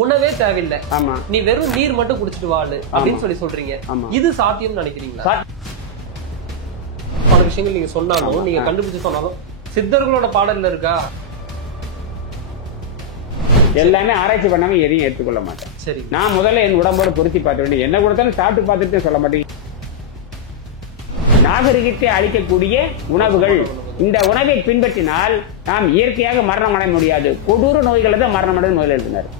உணவே தேவையில்லை, ஆமா நீ வெறும் நீர் மட்டும் குடிச்சிட்டு வாழு அப்படின்னு சொல்றீங்க. இது சாத்தியம் நினைக்கிறீங்களா? பல விஷயங்கள் நீங்க சொன்னாலும், நீங்க கண்டுபிடிச்சு சொன்னாலும் சித்தர்களோட பாடல்ல இருக்கா? எல்லாமே ஆராய்ச்சி பண்ணாம எதையும் ஏற்றுக்கொள்ள மாட்டேன். சரி, நான் முதல்ல என் உடம்போட பொருத்தி பார்த்து என்ன கொடுத்தாலும் சாப்பிட்டு பார்த்துட்டு சொல்ல மாட்டேன். நாகரிகத்தை அளிக்கக்கூடிய உணவுகள், இந்த உணவை பின்பற்றினால் நாம் இயற்கையாக மரணம் அடைய முடியாது. கொடூர நோய்களை தான் மரணம் அடைந்து முதல்ல எழுதினார்.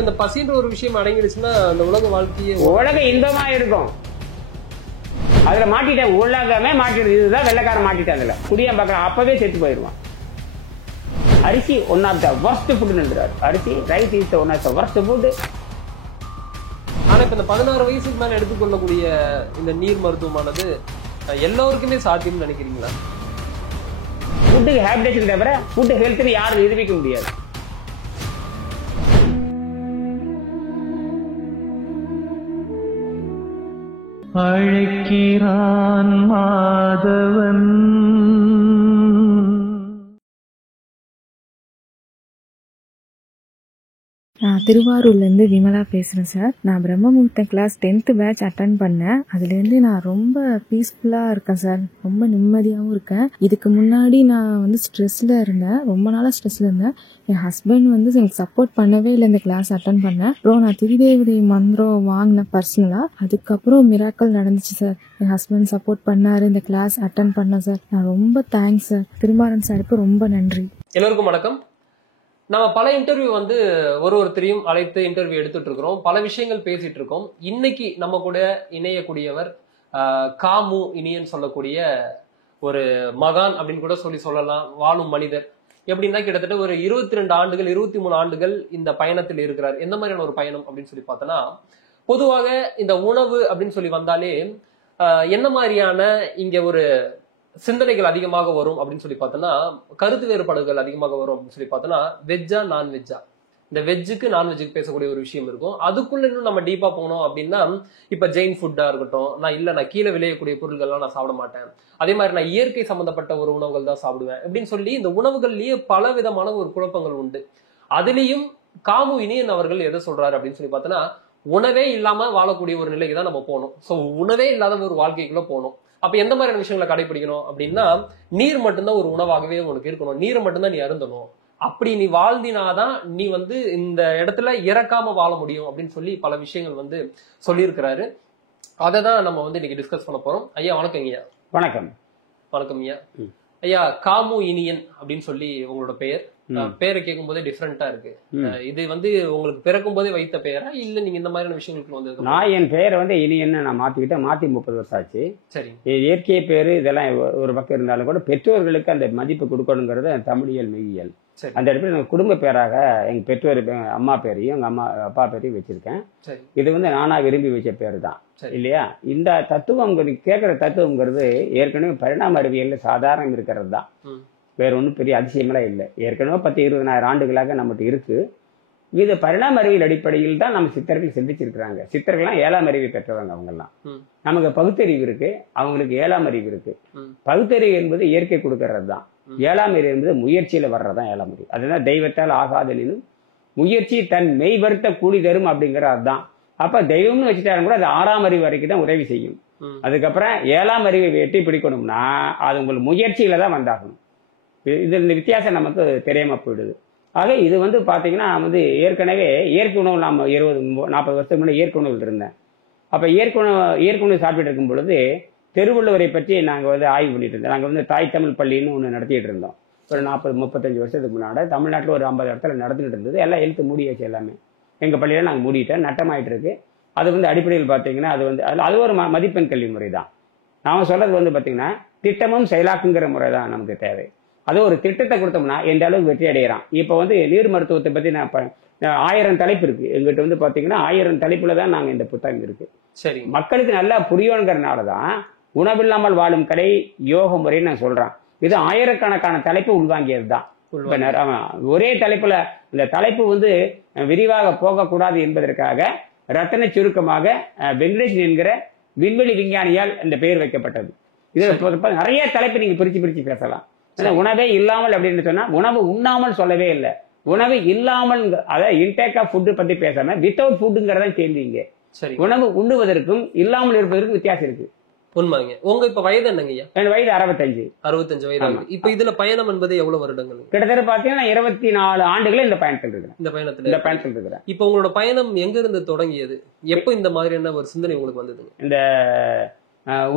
இந்த பசின்ற ஒரு விஷயம் அடங்கிடுச்சுன்னா அந்த உலக வாழ்க்கையே உலக இன்பமா இருக்கும். அதுல மாட்டிட்டேன், உலகமே மாட்டிடுது. இதுதான் வெள்ளைக்காரன் மாட்டிட்டேன். அதுல குடியா பார்க்கலாம், அப்பவே செத்து போயிடுவான். அரிசி one of the worst food என்றார். அரிசி rice is one of the worst food. ஆனா இப்ப இந்த 16 வயசுக்கு மேல எடுத்துக்கொள்ளக்கூடிய இந்த நீர் மருத்துவமானது எல்லோருக்குமே சாத்தியம் நினைக்கிறீங்களா? ஃபுட்டு ஹேபிடேஷன் தவிர ஃபுட்டு ஹெல்த்னு யாரும் நிரூபிக்க முடியாது. அழைக்கிறான் மாதவன். நான் திருவாரூர்லேருந்து விமலா பேசுகிறேன் சார். நான் பிரம்மமுகூர்த்த கிளாஸ் 10th பேட்ச் அட்டன் பண்ணேன். அதுலேருந்து நான் ரொம்ப பீஸ்ஃபுல்லாக இருக்கேன் சார். ரொம்ப நிம்மதியாகவும் இருக்கேன். இதுக்கு முன்னாடி நான் வந்து ஸ்ட்ரெஸ்ஸில் இருந்தேன், ரொம்ப நாளாக ஸ்ட்ரெஸ்ஸில் இருந்தேன். என் ஹஸ்பண்ட் வந்து எனக்கு சப்போர்ட் பண்ணவே இல்லை இந்த கிளாஸ் அட்டன் பண்ணேன். அப்புறம் நான் திரிதேவதை மந்திரம் வாங்கினேன் பர்சனலாக. அதுக்கப்புறம் மிராக்கள் நடந்துச்சு சார். என் ஹஸ்பண்ட் சப்போர்ட் பண்ணார், இந்த கிளாஸ் அட்டன் பண்ணேன் சார். நான் ரொம்ப தேங்க்ஸ் சார். திருமாறன் சாருக்கு ரொம்ப நன்றி. எல்லோருக்கும் வணக்கம். நம்ம பல இன்டர்வியூ வந்து ஒருத்தரையும் அழைத்து இன்டர்வியூ எடுத்துட்டு இருக்கிறோம், பல விஷயங்கள் பேசிட்டு இருக்கோம். இன்னைக்கு நம்ம கூட இணையக்கூடியவர் காமு இனியன் சொல்லக்கூடிய ஒரு மகான் அப்படின்னு கூட சொல்லலாம், வாழும் மனிதர். எப்படின்னா கிட்டத்தட்ட ஒரு 22 ஆண்டுகள் 23 ஆண்டுகள் இந்த பயணத்தில் இருக்கிறார். எந்த மாதிரியான ஒரு பயணம் அப்படின்னு சொல்லி பார்த்தோன்னா, பொதுவாக இந்த உணவு அப்படின்னு சொல்லி வந்தாலே என்ன மாதிரியான இங்க ஒரு சிந்தனைகள் அதிகமாக வரும் அப்படின்னு சொல்லி பார்த்தோன்னா, கருத்து வேறுபாடுகள் அதிகமாக வரும் அப்படின்னு சொல்லி பார்த்தோன்னா, வெஜ்ஜா நான்வெஜ்ஜா, இந்த வெஜ்ஜுக்கு நான்வெஜ்ஜுக்கு பேசக்கூடிய ஒரு விஷயம் இருக்கும். அதுக்குள்ள இன்னும் நம்ம டீப்பா போனோம் அப்படின்னா, இப்ப ஜெயின் ஃபுட்டா இருக்கட்டும், நான் கீழே விளையக்கூடிய பொருட்கள்லாம் நான் சாப்பிட மாட்டேன், அதே மாதிரி நான் இயற்கை சம்பந்தப்பட்ட ஒரு உணவுகள் தான் சாப்பிடுவேன் அப்படின்னு சொல்லி இந்த உணவுகள்லயே பல விதமான ஒரு குழப்பங்கள் உண்டு. அதுலயும் காமு இனியன் அவர்கள் எதை சொல்றாரு அப்படின்னு சொல்லி பார்த்தோன்னா, உணவே இல்லாம வாழக்கூடிய ஒரு நிலைக்கு தான் நம்ம போகணும். ஸோ உணவே இல்லாத ஒரு வாழ்க்கைக்குள்ள போகணும். அப்ப எந்த மாதிரியான விஷயங்களை கடைபிடிக்கணும் அப்படின்னா, நீர் மட்டும்தான் ஒரு உணவாகவே உனக்கு இருக்கணும், நீரை மட்டும்தான் நீ அருந்தணும், அப்படி நீ வாழ்ந்தினாதான் நீ வந்து இந்த இடத்துல இறக்காம வாழ முடியும் அப்படின்னு சொல்லி பல விஷயங்கள் வந்து சொல்லியிருக்கிறாரு. அதை தான் நம்ம வந்து இன்னைக்கு டிஸ்கஸ் பண்ண போறோம். ஐயா வணக்கம். ஐயா வணக்கம். வணக்கம் ஐயா. ஐயா காமு இனியன் அப்படின்னு சொல்லி உங்களோட பெயர். பேரை கேட்கும் போதே டிஃப்ரெண்டா இருக்கு. இது வந்து உங்களுக்கு பிறக்கும் போதே வைத்த பெயரா இல்ல நீங்க இந்த மாதிரியான விஷயங்களுக்கு வந்து? நான் என் பெயரை வந்து இனியன்னு நான் மாத்திக்கிட்டேன். மாத்தி 30 வருஷம் ஆச்சு. சரி. இயற்கை பேரு இதெல்லாம் ஒரு பக்கம் இருந்தாலும் கூட பெற்றோர்களுக்கு அந்த மதிப்பு கொடுக்கணுங்கிறது மெய்யியல். அந்த இடத்துல நான் குடும்ப பேராக எங்க பெற்றோர் அம்மா பேரையும் எங்க அப்பா பேரையும் வச்சிருக்கேன். இது வந்து நானா விரும்பி வச்ச பேரு தான் இல்லையா? இந்த தத்துவம் கேட்கிற தத்துவம்ங்கிறது ஏற்கனவே பரிணாம அறிவியல்ல சாதாரணம் இருக்கிறது தான். வேற ஒன்றும் பெரிய அதிசயமெல்லாம் இல்லை. ஏற்கனவே 10-20 ஆண்டுகளாக நம்மகிட்ட இருக்கு. இது பரிணாம அறிவியல் அடிப்படையில் தான் நம்ம சித்தர்கள் சிந்திச்சிருக்கிறாங்க. சித்தர்கள்லாம் 7ஆம் அறிவு பெற்றவங்க. அவங்கெல்லாம் நமக்கு பகுத்தறிவு இருக்கு, அவங்களுக்கு 7ஆம் அறிவு இருக்கு. பகுத்தறிவு என்பது இயற்கை கொடுக்கறது தான். 7ஆம் அறிவு என்பது முயற்சியில வர்றதுதான் 7ஆம் அறிவு. அதுதான் தெய்வத்தால் ஆகாதெனினும் முயற்சி தன் மெய் வருத்த கூலி தரும் அப்படிங்கிற அதுதான். அப்ப தெய்வம்னு வச்சுட்டாலும் கூட அது 6ஆம் அறிவு வரைக்கும் தான் உதவி செய்யும். அதுக்கப்புறம் 7ஆம் அறிவை வெட்டி பிடிக்கணும்னா அது உங்களுக்கு முயற்சியில தான் வந்தாகணும். இது இந்த வித்தியாசம் நமக்கு தெரியாம போயிடுது. ஆக இது வந்து பாத்தீங்கன்னா வந்து ஏற்கனவே இயற்கை உணவு நாம 20-40 வருஷத்துக்கு முன்னாடி இயற்கை உணவு இருந்தேன். அப்ப இயற்கை உணவு சாப்பிட்டு இருக்கும் பொழுது திருவள்ளுவரை பற்றி நாங்க வந்து ஆய்வு பண்ணிட்டு இருந்தோம். நாங்க வந்து தாய் தமிழ் பள்ளின்னு ஒண்ணு நடத்திட்டு இருந்தோம். ஒரு 40-35 வருஷத்துக்கு முன்னாடி தமிழ்நாட்டில் ஒரு 50 இடத்துல நடத்திட்டு இருந்தது. எல்லாம் எழுத்து மூடியாச்சு. எல்லாமே எங்க பள்ளியில நாங்க மூடிட்டோம். நட்டமாயிட்டு இருக்கு. அது வந்து அடிப்படையில் பாத்தீங்கன்னா அது வந்து அது ஒரு மதிப்பெண் கல்வி முறை தான். நாம சொல்றது வந்து பாத்தீங்கன்னா திட்டமும் செயலாக்குங்கிற முறை தான் நமக்கு தேவை. அது ஒரு திட்டத்தை கொடுத்தோம்னா எந்த அளவுக்கு வெற்றி அடைகிறான். இப்ப வந்து நீர் மருத்துவத்தை பத்தி நான் 1000 தலைப்பு இருக்கு எங்கிட்ட வந்து பாத்தீங்கன்னா. 1000 தலைப்புல தான் நாங்க இந்த புத்தகம் இருக்கு. சரி, மக்களுக்கு நல்லா புரியணுங்கிறதுனாலதான் உணவில்லாமல் வாழும் கலை யோக முறைன்னு நான் சொல்றேன். இது ஆயிரக்கணக்கான தலைப்பு உள்வாங்கியது தான். ஒரே தலைப்புல இந்த தலைப்பு வந்து விரிவாக போகக்கூடாது என்பதற்காக ரத்தன சுருக்கமாக வெங்கடேசன் என்கிற விண்வெளி விஞ்ஞானியால் இந்த பெயர் வைக்கப்பட்டது. இதுல நிறைய தலைப்பு நீங்க பிரிச்சு பேசலாம். உணவே இல்லாமல் அப்படின்னு சொன்னா உணவு உண்ணாமல் சொல்லவே இல்லை. உணவு இல்லாமல், அதாவது இன்டேக் ஆஃப் ஃபுட்டு பத்தி பேசாம வித்தவுட் ஃபுட்டுங்கிறத கேள்விங்க. சரி, உணவு உண்ணுவதற்கும் இல்லாமல் இருப்பதற்கும் வித்தியாசம் இருக்கு. உண்மைங்க. உங்க இப்ப வயது என்னங்கய்யா? என் வயது 65. 65 வயது. இப்ப இதுல பயணம் என்பது எவ்வளவு வருடங்கள்? கிட்டத்தட்ட பாத்தீங்கன்னா 24 ஆண்டுகள் இந்த பயணத்தில் இருக்கிறேன். இந்த பயணத்துல இருக்கிறேன். இப்ப உங்களோட பயணம் எங்க இருந்து தொடங்கியது? எப்ப இந்த மாதிரியான ஒரு சிந்தனை உங்களுக்கு வந்தது? இந்த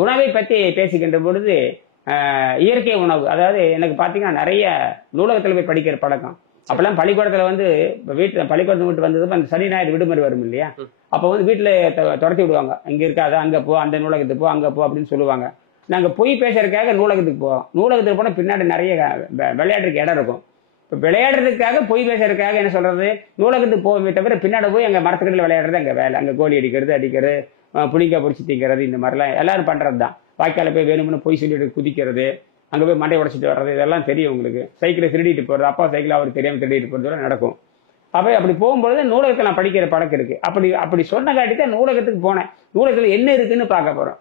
உணவை பத்தி பேசிக்கின்ற பொழுது இயற்கை உணவு, அதாவது எனக்கு பாத்தீங்கன்னா நிறைய நூலகத்துல போய் படிக்கிற பழக்கம். அப்பெல்லாம் பள்ளிக்கூடத்துல வந்து பள்ளிக்கூடத்தை விட்டு வந்தது அந்த சனி ஞாயிறு விடுமுறை வரும் இல்லையா, அப்ப வந்து வீட்டுல துரத்தி விடுவாங்க. இங்க இருக்காத, அங்க போ, அந்த நூலகத்துக்கு போ, அங்க போ அப்படின்னு சொல்லுவாங்க. நாங்க போய் பேசுறதுக்காக நூலகத்துக்கு போவோம். நூலகத்துக்கு போனா பின்னாடி நிறைய விளையாடுறதுக்கு இடம் இருக்கும். இப்ப விளையாடுறதுக்காக போய் பேசுறதுக்காக என்ன சொல்றது, நூலகத்துக்கு போவோமே தவிர பின்னாடி போய் அங்க மரத்துக்கடியில் விளையாடுறது அங்க வேலை. அங்க கோழி அடிக்கிறது, புளிக்காய் பிடிச்சி திங்கிறது, இந்த மாதிரிலாம் எல்லாரும் பண்றது தான். வாய்க்கால போய் வேணும்னு போய் சொல்லிட்டு குதிக்கிறது, அங்க போய் மண்டை உடைச்சிட்டு வர்றது, இதெல்லாம் தெரியும் உங்களுக்கு. சைக்கிளை திருடிட்டு போறது, அப்பா சைக்கிள் அவருக்கு தெரியாம திருடிட்டு போறதுலாம் நடக்கும். அப்ப அப்படி போகும்போது நூலகத்தில் நான் படிக்கிற பழக்கம் இருக்கு. அப்படி சொன்ன காட்டி தான் நூலகத்துக்கு போனேன். நூலகத்துல என்ன இருக்குன்னு பார்க்க போறோம்.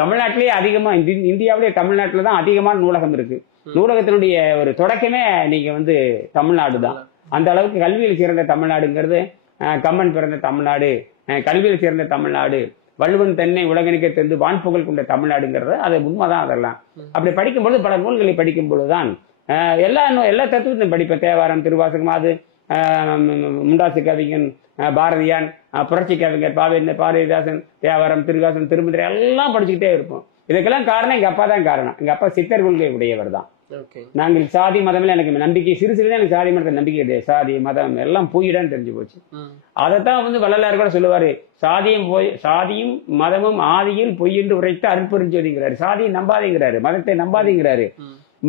தமிழ்நாட்டிலேயே அதிகமா, இந்தியாவிலேயே தமிழ்நாட்டுல தான் அதிகமான நூலகம் இருக்கு. நூலகத்தினுடைய ஒரு தொடக்கமே நீங்க வந்து தமிழ்நாடு தான். அந்த அளவுக்கு கல்வியில் சிறந்த தமிழ்நாடுங்கிறது, கம்பன் பிறந்த தமிழ்நாடு, கல்வியில் சிறந்த தமிழ்நாடு, வள்ளுவன் தன்னை உலகனுக்கு தெரிந்து வான்புகழ் கொண்ட தமிழ்நாடுங்கிறது அது உண்மைதான். அதெல்லாம் அப்படி படிக்கும்பொழுது பல நூல்களை படிக்கும் பொழுதுதான் எல்லா தத்துவத்தையும் படிப்பேன். தேவாரம், திருவாசகம், அது முண்டாசு கவிஞன் பாரதியான், புரட்சி கவிஞர் பாரதிதாசன், தேவாரம், திருவாசகம், திருமந்திரை எல்லாம் படிச்சுக்கிட்டே இருப்போம். இதுக்கெல்லாம் காரணம் எங்க அப்பா தான் காரணம். எங்க அப்பா சித்தர் கொள்கை உடையவர் தான். நாங்கள் சாதி மதம் எனக்கு நம்பிக்கை சிறுதான். எனக்கு சாதி மதத்தை நம்பிக்கை கிடையாது. சாதி மதம் எல்லாம் பொய்யிடான்னு தெரிஞ்சு போச்சு. அதைத்தான் வந்து வள்ளலார் கூட சொல்லுவாரு, சாதியும் மதமும் ஆதியில் பொய் என்று உரைத்து அருட்பெருஞ்சோதிங்கிறாரு. சாதியை நம்பாதேங்கிறாரு, மதத்தை நம்பாதேங்கிறாரு.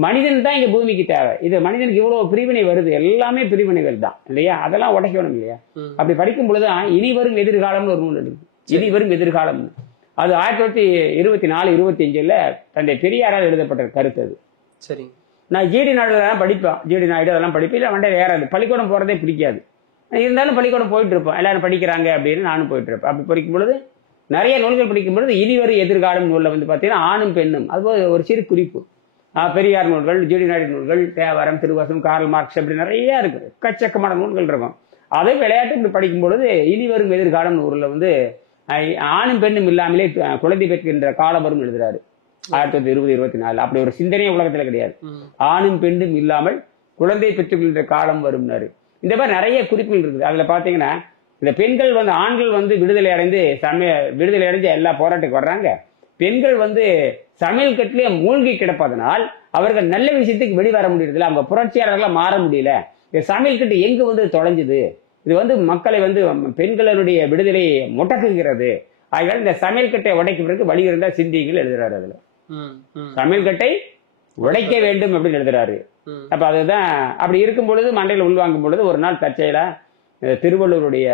மனிதன் தான் இங்க பூமிக்கு தேவை. இது மனிதனுக்கு இவ்வளவு பிரிவினை வருது, எல்லாமே பிரிவினைகள் தான் இல்லையா, அதெல்லாம் உடைக்கணும் இல்லையா. அப்படி படிக்கும் பொழுதுதான் இனி வரும் எதிர்காலம்னு ஒரு நூல் இருக்கு. இனி வரும் எதிர்காலம், அது 1924, 25 தந்தை பெரியாரால் எழுதப்பட்ட கருத்து அது. சரி, நான் ஜிடி நாயுடு தான் படிப்பேன். ஜிடி நாயுடு அதெல்லாம் படிப்பேன். இல்லை வண்டே வேறாது, பள்ளிக்கூடம் போறதே பிடிக்காது. இருந்தாலும் பள்ளிக்கூடம் போயிட்டு இருப்போம். எல்லாரும் படிக்கிறாங்க அப்படின்னு நானும் போயிட்டு இருப்பேன். அப்படி படிக்கும் பொழுது நிறைய நூல்கள் படிக்கும் பொழுது இனிவரும் எதிர்காலம் நூல்ல வந்து பாத்தீங்கன்னா ஆணும் பெண்ணும், அது ஒரு சிறு குறிப்பு. பெரியார் நூல்கள், ஜிடி நாயுடு நூல்கள், தேவாரம், திருவாசகம், கார்ல் மார்க்ஸ், அப்படி நிறைய இருக்கு. எக்கச்சக்கமான நூல்கள் இருக்கும். அதை விளையாட்டு படிக்கும் பொழுது இனிவரும் எதிர்காலம் நூல்ல வந்து ஆணும் பெண்ணும் இல்லாமலே குழந்தை பெற்கின்ற காலம் வரும் எழுதுறாரு. 1920, 24. அப்படி ஒரு சிந்தனையே உலகத்துல கிடையாது. ஆணும் பெண்ணும் இல்லாமல் குழந்தை பெற்றுக்கொள்கின்ற காலம் வரும்னாரு. இந்த மாதிரி நிறைய குறிப்புகள் இருக்குது. அதுல பாத்தீங்கன்னா இந்த பெண்கள் வந்து, ஆண்கள் வந்து விடுதலை அடைஞ்சு எல்லா போராட்டத்துக்கு வர்றாங்க. பெண்கள் வந்து சமையல் கட்டிலே மூழ்கி கிடப்பதனால் அவர்கள் நல்ல விஷயத்துக்கு வெளிவர முடியறதில்ல. அவங்க புரட்சியாளர்களா மாற முடியல. இந்த சமையல் கட்டு எங்க வந்து தொலைஞ்சுது, இது வந்து மக்களை வந்து பெண்களுடைய விடுதலையை முடக்குகிறது. ஆகையால் இந்த சமையல் கட்டை உடைக்கிறதுக்கு வழி இருந்தா சிந்திகள் எழுதுறாரு. அதுல சமையல் கட்டை உடைக்க வேண்டும் அப்படின்னு எழுதுறாரு. அப்ப அதுதான். அப்படி இருக்கும் பொழுது மண்டையில உள்வாங்கும் பொழுது ஒரு நாள் தற்செயலா திருவள்ளுவருடைய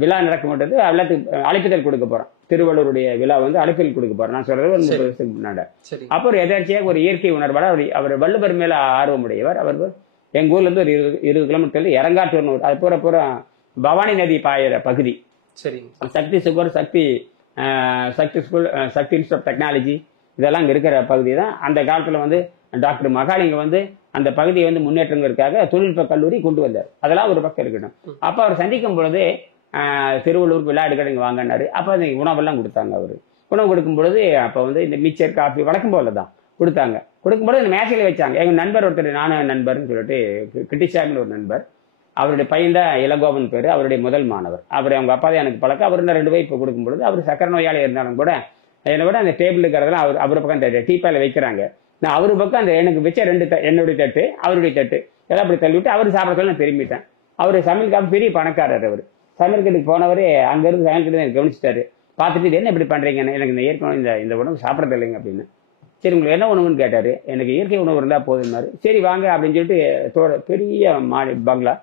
விழா நடக்கும்போது எல்லாத்துக்கும் அழைப்புதல் கொடுக்க போறோம். திருவள்ளுவருடைய விழா வந்து அழைப்பில் கொடுக்க போறோம். நான் சொல்றது ஒரு 30 வருஷத்துக்கு முன்னாடி. அப்ப ஒரு எதாச்சியாக ஒரு இயற்கை உணர்வாளர், அவர் வள்ளுவர் மேல ஆர்வம் உடையவர். அவர் எங்க ஊர்ல இருந்து ஒரு 20 கிலோமீட்டர் எரங்காட்டூர், அது பூரா பவானி நதி பாயிற பகுதி. சரி, Sakthi sugar, Sakthi school, Sakthi institute of technology, இதெல்லாம் இங்க இருக்கிற பகுதி தான். அந்த காலத்துல வந்து டாக்டர் மகாலிங்க வந்து அந்த பகுதியை வந்து முன்னேற்றங்களுக்காக தொழில்நுட்ப கல்லூரி கொண்டு வந்தார். அதெல்லாம் ஒரு பக்கம் இருக்கட்டும். அப்ப அவர் சந்திக்கும் பொழுது திருவள்ளூர் விழா எடுக்க இங்க வாங்கினாரு. அப்ப அந்த உணவெல்லாம் கொடுத்தாங்க. அவரு உணவு கொடுக்கும் பொழுது அப்ப வந்து இந்த மிக்சர், காஃபி வழக்கம் போலதான் கொடுத்தாங்க. கொடுக்கும்போது இந்த மேசையில வச்சாங்க. எங்க நண்பர் ஒருத்தர், நானும் நண்பர்னு சொல்லிட்டு கிட்டிசாமின்னு ஒரு நண்பர், அவருடைய பையன் தான் இளங்கோவன் பேரு, அவருடைய முதல் மாணவர். அவர் அவங்க அப்பா தான் எனக்கு பழக்கம். அவர் 2 வயப்பு கொடுக்கும் பொழுது அவர் சக்கர நோயாளி இருந்தாலும் கூட என்னை விட அந்த டேபிள் இருக்கிறதெல்லாம் அவர் பக்கம் அந்த டீப்பால வைக்கிறாங்க. நான் அவரு பக்கம் அந்த எனக்கு வச்ச 2 என்னுடைய தட்டு, அவருடைய தட்டு எல்லாம் அப்படி தள்ளிவிட்டு அவர் சாப்பிட்றதுல நான் திரும்பிட்டேன். அவரு சமையலுக்காக பெரிய பணக்காரர். அவர் சமையல் கட்டுக்கு போனவரே அங்கிருந்து சமையல் கட்டு எனக்கு கவனிச்சுட்டாரு. பார்த்துட்டு என்ன இப்படி பண்றீங்கன்னு, எனக்கு இந்த இயற்கை இந்த உணவு சாப்பிட்றது இல்லைங்க அப்படின்னு. சரி, உங்களுக்கு என்ன உணவுன்னு கேட்டாரு. எனக்கு இயற்கை உணவு இருந்தா போதுன்னாரு. சரி வாங்க அப்படின்னு சொல்லிட்டு பெரிய பங்களா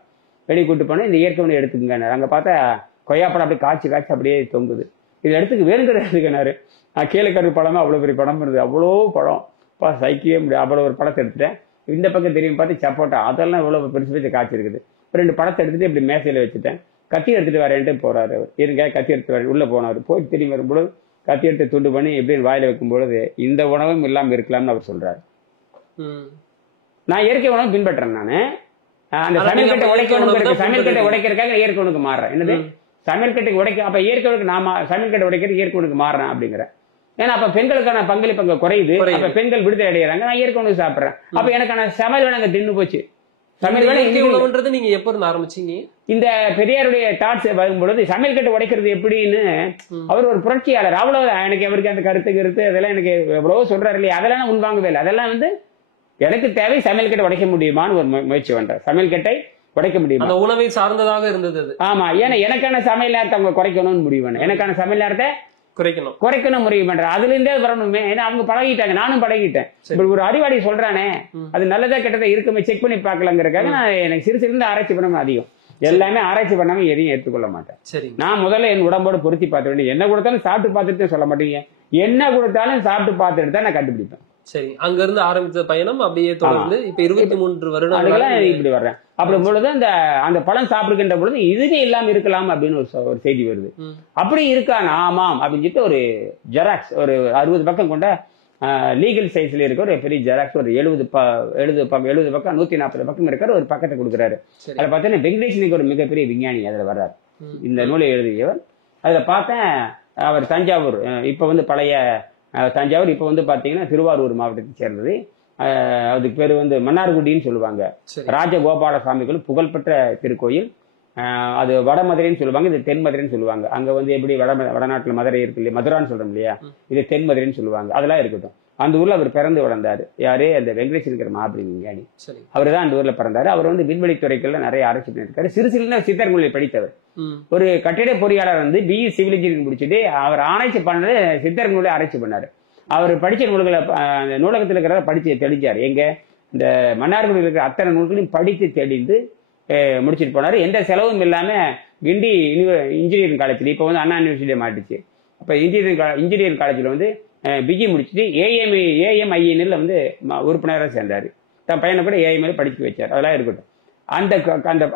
வெளியே கூட்டு போனேன். இந்த இயற்கை உணவு எடுத்துக்கங்க. அங்க பார்த்தா கொய்யாப்பழம் அப்படியே காய்ச்சி அப்படியே தொங்குது. இது எடுத்துக்கு வேணுங்கிற எடுத்துக்கினாரு. கீழக்கரு பழமா அவ்வளவு பெரிய பழம் இருந்தது. அவ்வளோ பழம் சைக்கவே முடியாது. அவ்வளோ ஒரு பழத்தை எடுத்துட்டேன். இந்த பக்கம் திரும்பி பார்த்து சப்போட்டா, அதெல்லாம் இவ்வளவு பெருசு பெருசு காய்ச்சி இருக்குது. 2 பழத்தை எடுத்துட்டு இப்படி மேசையில வச்சுட்டேன். கத்தி எடுத்துட்டு வரேன்ட்டு போறாரு. இருங்க கத்தி எடுத்து வர உள்ள போனாரு. போய் திரும்பி வரும்போது கத்தி எடுத்து துண்டு பண்ணி எப்படின்னு வாயில வைக்கும் பொழுது இந்த உணவும் இல்லாம இருக்கலாம்னு அவர் சொல்றாரு. நான் இயற்கை உணவு பின்பற்றேன். நானு அந்த சமையல் கட்டை உடைக்கிறதுக்காக இயற்கை உணவுக்கு மாறுறேன். என்னது சமையல் கட்டுக்கு உடைக்க, அப்ப இயற்கை உணவுக்கு நாம சமையல் கட்டை உடைக்கிறது இயற்கை உணவுக்கு மாறுறேன் அப்படிங்கிறேன். ஏன்னா அப்ப பெண்களுக்கான பங்களிப்பு அங்க குறையுது. அப்ப பெண்கள் விடுதலை அடைகிறாங்க, நான் இயற்கை உணவு சாப்பிடுறேன். அப்ப எனக்கான சமையல் வேலை அங்க தின்னு போச்சு. சமையல் வேலை உணவுன்றது நீங்க எப்ப இருந்து ஆரம்பிச்சீங்க? இந்த பெரியாருடைய தாட்ஸ் வரும்பொழுது சமையல் கட்டு உடைக்கிறது எப்படின்னு அவர் ஒரு புரட்சியாளர். அவ்வளவு எனக்கு அவருக்கு அந்த கருத்து அதெல்லாம் எனக்கு எவ்வளவோ சொல்றாரு இல்லையா, அதெல்லாம் நான் உள்வாங்கவே இல்லை. அதெல்லாம் வந்து எனக்கு தேவை சமையல் கட்டை உடைக்க முடியுமான்னு ஒரு முயற்சி பண்றேன். சமையல் கட்டை உடைக்க முடியுமா, அந்த உணவை சார்ந்ததாக இருந்தது. ஆமா, ஏன்னா எனக்கான சமையல் நேரத்தை அவங்க குறைக்கணும்னு முடிவு, எனக்கான சமையல் நேரத்தை குறைக்கணும் முடிவு பண்றேன். அதுல இருந்தே வரணுமே, ஏன்னா அவங்க பழகிட்டாங்க, நானும் பழகிட்டேன். ஒரு அறிவாளி சொல்றானே அது நல்லதா கெட்டதா இருக்குமே செக் பண்ணி பாக்கலாங்கிறதுக்காக நான் எனக்கு சிறு சிறு ஆராய்ச்சி பண்ணணும். அதிகம் எல்லாமே ஆராய்ச்சி பண்ணாம எதையும் ஏற்றுக்கொள்ள மாட்டேன். நான் முதல்ல என் உடம்போட பொருத்தி பார்த்து வேண்டிய, என்ன கொடுத்தாலும் சாப்பிட்டு பார்த்துட்டு சொல்ல மாட்டீங்க, என்ன கொடுத்தாலும் சாப்பிட்டு பார்த்துட்டு தான் நான் கண்டுபிடிப்பேன். சரி, அங்க இருந்து ஆரம்பிச்ச பயணம் அப்படியே தொடர்ந்து இப்ப 23 வருடங்களா இப்படி வர்றேன். அப்படி பொழுது அந்த பழம் சாப்பிடுகின்ற பொழுது இதுவே இல்லாம இருக்கலாம் அப்படின்னு ஒரு செய்தி வருது. அப்படி இருக்கான், ஆமாம் அப்படின்னு சொல்லிட்டு ஒரு ஜெராக்ஸ், ஒரு 60 பக்கம் கொண்ட லீகல் சைஸ்ல இருக்க ஒரு பெரிய ஜெராக்ஸ், ஒரு 70 பக்கம் 140 பக்கம் இருக்கிற ஒரு பக்கத்தை கொடுக்குறாரு. அதுல பார்த்தீங்கன்னா வெங்கடேஷனுக்கு ஒரு மிகப்பெரிய விஞ்ஞானி அதுல வர்றாரு, இந்த நூலை எழுதியவர். அதுல பார்த்தேன் அவர் தஞ்சாவூர், இப்ப வந்து பழைய தஞ்சாவூர், இப்ப வந்து பாத்தீங்கன்னா திருவாரூர் மாவட்டத்தை சேர்ந்தது. அதுக்கு பேரு வந்து மன்னார்குடின்னு சொல்லுவாங்க. ராஜகோபால சாமிகள் புகழ்பெற்ற திருக்கோயில். அது வடமதுரைன்னு சொல்லுவாங்க, இது தென் மதுரைன்னு சொல்லுவாங்க. அங்க வந்து எப்படி வடநாட்டுல மதுரை இருக்கு இல்லையா, மதுரான்னு சொல்றோம் இல்லையா, இது தென் மதுரைன்னு சொல்லுவாங்க. அதெல்லாம் இருக்கட்டும். அந்த ஊர்ல அவர் பிறந்து வளர்ந்தாரு. யாரே அந்த வெங்கடேஷ் இருக்கிற மாபெரும் விஞ்ஞானி, அவர் தான் அந்த ஊர்ல பிறந்தாரு. அவர் வந்து விண்வெளி துறைகள்ல நிறைய ஆராய்ச்சி பண்ணியிருக்காரு. சிறு சித்தர் மொழியை படித்தவர். ஒரு கட்டிட பொறியாளர் வந்து BE சிவில் இன்ஜினியரிங் முடிச்சுட்டு அவர் ஆராய்ச்சி பண்ணது சித்தர் மொழியை ஆராய்ச்சி பண்ணாரு. அவர் படிச்ச நூல்களை நூலகத்தில் இருக்கிறத படிச்சு தெளிஞ்சாரு. எங்க இந்த மன்னார்குடியில் இருக்கிற அத்தனை நூல்களையும் படித்து தெளிந்து முடிச்சுட்டு போனாரு. எந்த செலவும் இல்லாம கிண்டி இன்ஜினியரிங் காலேஜ்ல, இப்ப வந்து அண்ணா யூனிவர்சிட்டியில மாட்டுச்சு. அப்ப இன்ஜினியரிங் காலேஜ்ல வந்து BE முடிச்சுட்டு AMINல வந்து உறுப்பினராக சேர்ந்தாரு. தன் பையனை கூட AMI படிச்சு வச்சார். அதெல்லாம் இருக்கட்டும்.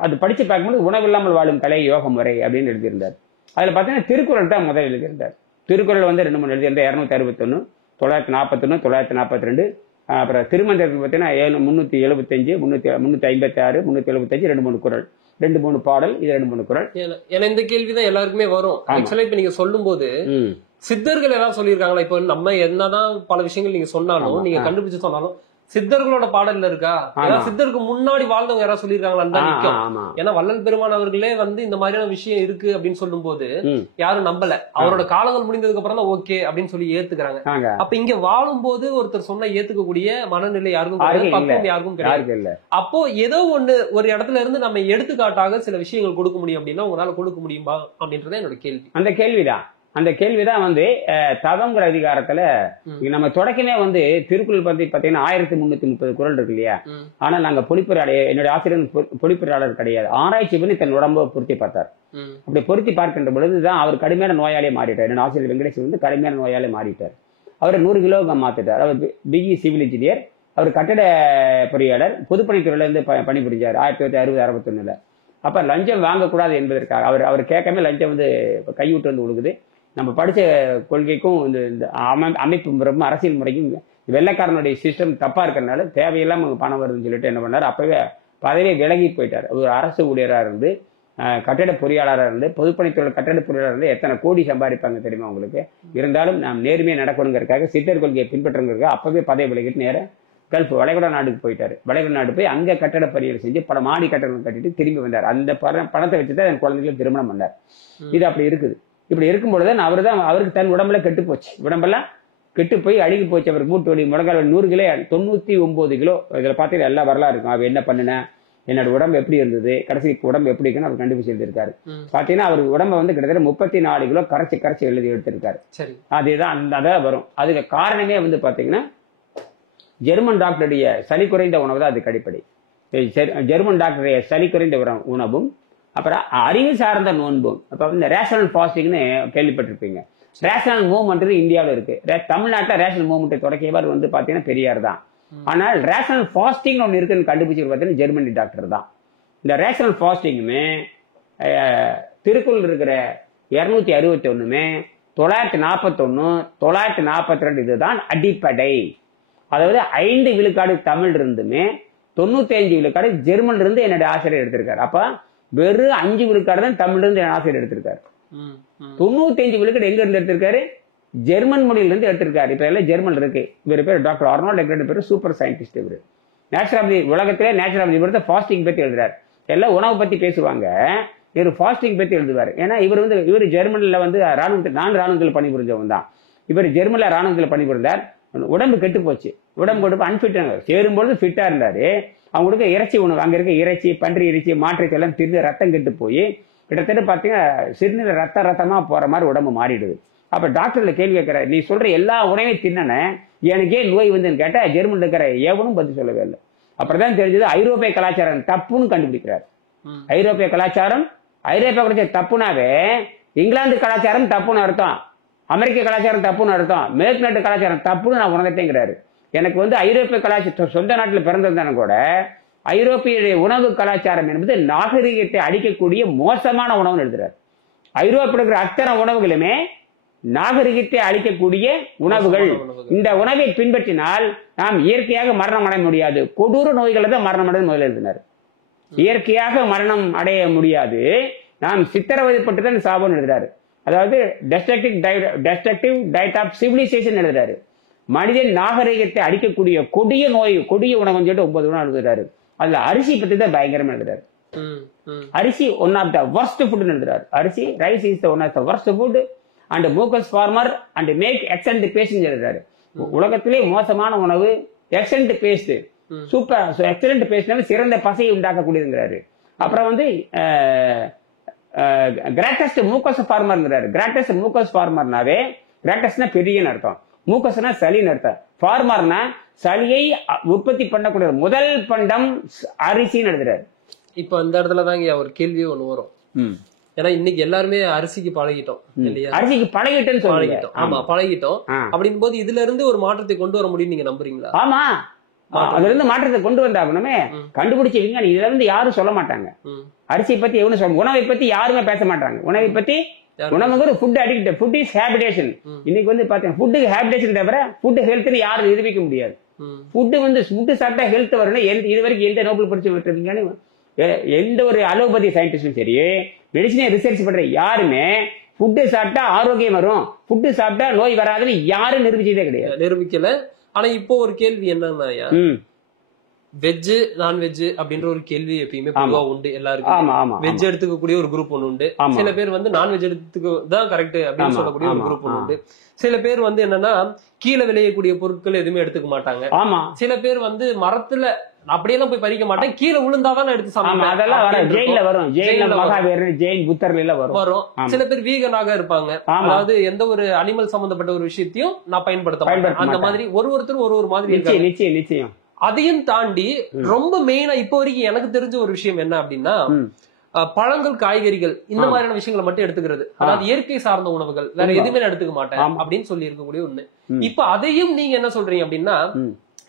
அது படிச்சு பார்க்கும்போது உணவு இல்லாமல் வாழும் கலை யோக முறை அப்படின்னு எழுதியிருந்தார். அதுல பார்த்தீங்கன்னா திருக்குறள் தான் முதல் எழுதியிருந்தார். திருக்குறள் வந்து 2 3 எழுதியிருந்தார். 261, 941, 942. அப்புறம் திருமந்திரத்துக்கு பார்த்தீங்கன்னா 375, 356, 375, 2 3 குறள், 2 3 பாடல், இது 2 3 குறள். ஏன்னா இந்த கேள்விதான் எல்லாருக்குமே வரும். ஆக்சுவலா இப்ப நீங்க சொல்லும் போது சித்தர்கள் எல்லாம் சொல்லியிருக்காங்களா? இப்ப நம்ம என்னதான் பல விஷயங்கள் நீங்க சொன்னாலும், நீங்க கண்டுபிடிச்சு சொன்னாலும் சித்தர்களோட பாடல்ல இருக்கா, சித்தருக்கு முன்னாடி வாழ்ந்தவங்க யாராவது சொல்லியிருக்காங்களா? ஏன்னா வள்ளல் பெருமான் அவர்களே வந்து இந்த மாதிரியான விஷயம் இருக்கு அப்படின்னு சொல்லும் போது யாரும் நம்பல. அவரோட காலங்கள் முடிந்ததுக்கு அப்புறம் தான் ஓகே அப்படின்னு சொல்லி ஏத்துக்கிறாங்க. அப்ப இங்க வாழும் போது ஒருத்தர் சொன்னா ஏத்துக்கக்கூடிய மனநிலை யாருக்கும் கிடையாது, யாருக்கும் கிடையாது. அப்போ ஏதோ ஒண்ணு ஒரு இடத்துல இருந்து நம்ம எடுத்துக்காட்டாக சில விஷயங்கள் கொடுக்க முடியும் அப்படின்னா உங்களால கொடுக்க முடியுமா அப்படின்றத என்னோட கேள்வி. அந்த கேள்விதான் வந்து தவங்கிற அதிகாரத்துல நம்ம தொடக்கமே வந்து திருக்குறள் பத்தி பாத்தீங்கன்னா 1330 குறள் இருக்கு இல்லையா. ஆனா நாங்க பொழிப்புரையாளர், என்னுடைய ஆசிரியர் பொழிப்புரையாளர் கிடையாது, ஆராய்ச்சி பண்ணி தன் உடம்ப பொருத்தி பார்த்தார். அப்படி பொருத்தி பார்க்கின்ற பொழுதுதான் அவர் கடுமையான நோயாளியே மாறிட்டார். என்னோட ஆசிரியர் வெங்கடேஷ் வந்து கடுமையான நோயாளியே மாறிட்டார். அவர் 100 கிலோவுக்கு மாத்திட்டார். அவர் BE சிவில் இன்ஜினியர், அவர் கட்டட பொறியாளர், பொதுப்பணித்துறையில இருந்து பணிபுரிஞ்சார் 1960-61. அப்ப லஞ்சம் வாங்கக்கூடாது என்பதற்காக அவர் கேட்காம லஞ்சம் வந்து கைவிட்டு வந்து ஒழுகுது. நம்ம படிச்ச கொள்கைக்கும் இந்த அமைப்பு முறையும் அரசியல் முறையும் வெள்ளைக்காரனுடைய சிஸ்டம் தப்பா இருக்கிறதுனால தேவையில்லாம பணம் வருதுன்னு சொல்லிட்டு என்ன பண்ணாரு, அப்பவே பதவியை விலகி போயிட்டார். ஒரு அரசு ஊழியராக இருந்து, கட்டட பொறியாளராக இருந்து, பொதுப்பணித்துறை கட்டட பொறியாளர் இருந்து எத்தனை கோடி சம்பாதிப்பாங்க தெரியுமா உங்களுக்கு. இருந்தாலும் நாம் நேர்மையை நடக்கணுங்கிறதுக்காக சித்தர் கொள்கையை பின்பற்றுங்கிறதுக்காக அப்பவே பதவி விலகிட்டு நேரம் கல்ஃப் வளைகுடா நாடுக்கு போயிட்டாரு. வளைகுடா நாடு போய் அங்க கட்டட பணிகள் செஞ்சு பல மாடி கட்டடங்கள் கட்டிட்டு திரும்பி வந்தார். அந்த பணத்தை வச்சுதான் என் குழந்தைகளும் திருமணம் பண்ணார். இது அப்படி இருக்குது. இப்படி இருக்கும்பொழுது அவருக்கு தன் உடம்புல கெட்டு போச்சு, உடம்பெல்லாம் கெட்டு போய் அழுகி போச்சு. அவருக்கு மூட்டு வலி, முழங்கால் வலி, 100 கிலோ 99 கிலோ. இதுல பார்த்தீங்கன்னா எல்லா வரலாறு இருக்கும். அவர் என்ன பண்ணினேன், என்னோட உடம்பு எப்படி இருந்தது, கடைசி உடம்பு எப்படி இருக்குன்னு அவர் கண்டுபிடிச்சு எடுத்திருக்காரு. பாத்தீங்கன்னா அவர் உடம்பை வந்து கிட்டத்தட்ட 34 கிலோ கரைச்சி எழுதி எடுத்திருக்காரு. அதுதான் அதான் வரும். அதுக்கு காரணமே வந்து பாத்தீங்கன்னா ஜெர்மன் டாக்டருடைய சளி குறைந்த உணவு தான் அதுக்கு அடிப்படை. ஜெர்மன் டாக்டருடைய சளி குறைந்த உணவும் அப்புறம் அறிவு சார்ந்த நோன்பும். அப்ப வந்து ரேஷனல் ஃபாஸ்டிங்னு கேள்விப்பட்டிருப்பீங்க. ரேஷனல் மூவ்மெண்ட் இந்தியாவில் இருக்கு. தமிழ்நாட்டில் ரேஷனல் மூவ்மெண்ட் தொடக்கியவர் வந்து பாத்தீங்கன்னா பெரியார் தான். ஆனால் ரேஷனல் ஃபாஸ்டிங் ஒன்று இருக்குன்னு கண்டுபிடிச்சு பார்த்தீங்கன்னா ஜெர்மனி டாக்டர் தான். இந்த ரேஷனல் ஃபாஸ்டிங்குமே திருக்குறள் இருக்கிற 261, 941, 942 இதுதான் அடிப்படை. அதாவது 5 விழுக்காடு தமிழ் இருந்துமே 95 விழுக்காடு ஜெர்மன்ல இருந்து என்னுடைய ஆசிரியர் எடுத்திருக்காரு. அப்ப வெறும் 5 விழுக்காடு தான் தமிழ்ல இருந்து என் ஆசிரியர் எடுத்திருக்காரு. 95 விழுக்காடு எங்க இருந்து எடுத்திருக்காரு? ஜெர்மன் மொழியில இருந்து எடுத்திருக்காரு. இப்ப எல்லாம் ஜெர்மன் இருக்கு. இவர் பேர் டாக்டர் ஆர்னால்ட் எக்ரட், பேர் சூப்பர் சயின்டிஸ்ட். இவர் நேச்சுராபதி உலகத்திலே நேச்சுராபதி இவர் ஃபாஸ்டிங் பத்தி எழுதுறாரு. எல்லாம் உணவு பத்தி பேசுவாங்க, இவர் ஃபாஸ்டிங் பத்தி எழுதுவார். ஏன்னா இவர் ஜெர்மன்ல நான் ராணுவத்தில் பணிபுரிஞ்சவன் தான். இவர் ஜெர்மன்ல ராணுவத்தில் பணிபுரிந்தார். உடம்பு கெட்டு போச்சு, உடம்பு அன்பிட். சேரும்பொழுது ஃபிட்டா இருந்தாரு. அவங்களுக்கு இறைச்சி உணவு, அங்க இருக்க இறைச்சி, பன்றி இறைச்சி, மாற்றைச்சி எல்லாம் திருந்து ரத்தம் கெட்டு போய் கிட்டத்தட்ட பாத்தீங்கன்னா சிறுநீர் ரத்தமா போற மாதிரி உடம்பு மாறிடுது. அப்ப டாக்டர்ல கேள்வி கேட்கிறார், நீ சொல்ற எல்லா உணவையும் தின்னன, எனக்கே நோய் வந்துன்னு கேட்டா ஜெர்மன்ல இருக்கிற எவனும் பதில் சொல்லவே இல்லை. அப்புறம் தெரிஞ்சது ஐரோப்பிய கலாச்சாரம் தப்புன்னு கண்டுபிடிக்கிறார். ஐரோப்பிய கலாச்சாரம் தப்புனாவே இங்கிலாந்து கலாச்சாரம் தப்புன்னு அர்த்தம், அமெரிக்க கலாச்சாரம் தப்புன்னு அர்த்தம், மேற்கு நாட்டு கலாச்சாரம் தப்புன்னு நான் உணர்ந்துட்டேங்கிறாரு. எனக்கு ஐரோப்பிய கலாச்சாரம் சொந்த நாட்டில் பிறந்திருந்தாலும் கூட ஐரோப்பிய உணவு கலாச்சாரம் என்பது நாகரிகத்தை அடிக்கக்கூடிய மோசமான உணவுன்னு எழுதுறாரு. ஐரோப்பில் இருக்கிற அத்தனை உணவுகளுமே நாகரிகத்தை அளிக்கக்கூடிய உணவுகள். இந்த உணவை பின்பற்றினால் நாம் இயற்கையாக மரணம் அடைய முடியாது, கொடூர நோய்களை தான் மரணம் அடைய முதல்ல எழுதினார். இயற்கையாக மரணம் அடைய முடியாது, நாம் சித்திரவதைப்பட்டு தான் சாபம் எழுதுறாரு. அதாவது டெஸ்ட்ரக்டிவ் டயட் ஆஃப் சிவிலைசேஷன் எழுதுறாரு. மனிதன் நாகரிகத்தை அடிக்கக்கூடிய கொடிய நோய், கொடிய உணவுன்னு சொல்லிட்டு 9 உணவு எழுதுறாரு. அதுல அரிசி பத்தி தான் பயங்கரமா எழுதுறாரு. அரிசி one of the worst food எழுதுறாரு. அரிசி rice is one of the worst food and mucus former and make excellent paste எழுதுறாரு. உலகத்திலே மோசமான உணவு excellent paste, super excellent paste சிறந்த பசையை உண்டாக்கக்கூடியதுங்கிறாரு. அப்புறம் கிராட்டஸ்ட் மூக்கஸ் ஃபார்மர்ங்கிறாரு. கிராட்டஸ்ட் மூக்கஸ் ஃபார்மர்னாவே கிராட்டஸ்ட்னா பெரிய அர்த்தம், மூக்கஸ்னா சளின்னு அர்த்தம், ஃபார்மர்னா சளியை உற்பத்தி பண்ணக்கூடிய முதல் பண்டம் அரிசின்னு எழுதுறாரு. இப்ப அந்த இடத்துலதாங்க ஒரு கேள்வி ஒண்ணு வரும். ஏன்னா இன்னைக்கு எல்லாருமே அரிசிக்கு பழகிட்டோம் இல்லையா? அரிசிக்கு பழகிட்டோம். ஆமா, பழகிட்டோம். அப்படின் போது இதுல இருந்து ஒரு மாற்றத்தை கொண்டு வர முடியும் நீங்க நம்புறீங்களா? ஆமா, அதுல இருந்து மாற்றத்தை கொண்டு வந்தாகணுமே. கண்டுபிடிச்ச விஞ்ஞானி இதுல இருந்து யாரும் சொல்ல மாட்டாங்க. அரிசியை பத்தி எவனு சொல்ல, உணவை பத்தி யாருமே பேச மாட்டாங்க. உணவை பத்தி உணவுங்கிறது food addict, food is habitation. இன்னைக்கு பாத்தீங்கன்னா ஃபுட் ஹேபிடேஷன் தவிர ஃபுட் ஹெல்த்னு யாரும் நிரூபிக்க முடியாது. ஃபுட் சாப்பிட்டா ஹெல்த் வரணும். இது வரைக்கும் எந்த நோபல் பரிசு பெற்றிருக்கீங்கன்னு எந்த ஒரு அலோபதி சயின்டிஸ்டும் சரி, மெடிசினை ரிசர்ச் பண்ற யாருமே ஃபுட்டு சாப்பிட்டா ஆரோக்கியம் வரும், ஃபுட்டு சாப்பிட்டா நோய் வராதுன்னு யாரும் நிரூபிச்சதே கிடையாது, நிரூபிக்கல. ஆனா இப்போ ஒரு கேள்வி என்னன்னா, வெஜ் நான்வெஜ் அப்படின்ற ஒரு கேள்வி எப்பயுமே பொதுவா உண்டு எல்லாருக்கும். வெஜ் எடுத்துக்கக்கூடிய ஒரு குரூப் ஒண்ணு உண்டு, சில பேர் நான்வெஜ் எடுத்துக்க தான் கரெக்ட் அப்படின்னு சொல்லக்கூடிய ஒரு குரூப் ஒண்ணு உண்டு. சில பேர் என்னன்னா கீழே விளையக்கூடிய பொருட்கள் எதுவுமே எடுத்துக்க மாட்டாங்க. சில பேர் மரத்துல அப்படியெல்லாம் போய் பறிக்க மாட்டேன், கீழே விழுந்தாதான் எடுத்து வரும். சில பேர் வீகனாக இருப்பாங்க, அதாவது எந்த ஒரு அனிமல் சம்பந்தப்பட்ட ஒரு விஷயத்தையும் நான் பயன்படுத்த அந்த மாதிரி ஒருத்தரும் ஒரு மாதிரி. நிச்சயம். அதையும் தாண்டி ரொம்ப மெயினா இப்ப வரைக்கும் எனக்கு தெரிஞ்ச ஒரு விஷயம் என்ன அப்படின்னா, பழங்கள் காய்கறிகள் இந்த மாதிரியான விஷயங்களை மட்டும் எடுத்துக்கிறது, அதாவது இயற்கை சார்ந்த உணவுகள் வேற எதுவுமே எடுத்துக்க மாட்டேன் அப்படின்னு சொல்லி இருக்கக்கூடிய ஒண்ணு. இப்ப அதையும் நீங்க என்ன சொல்றீங்க அப்படின்னா,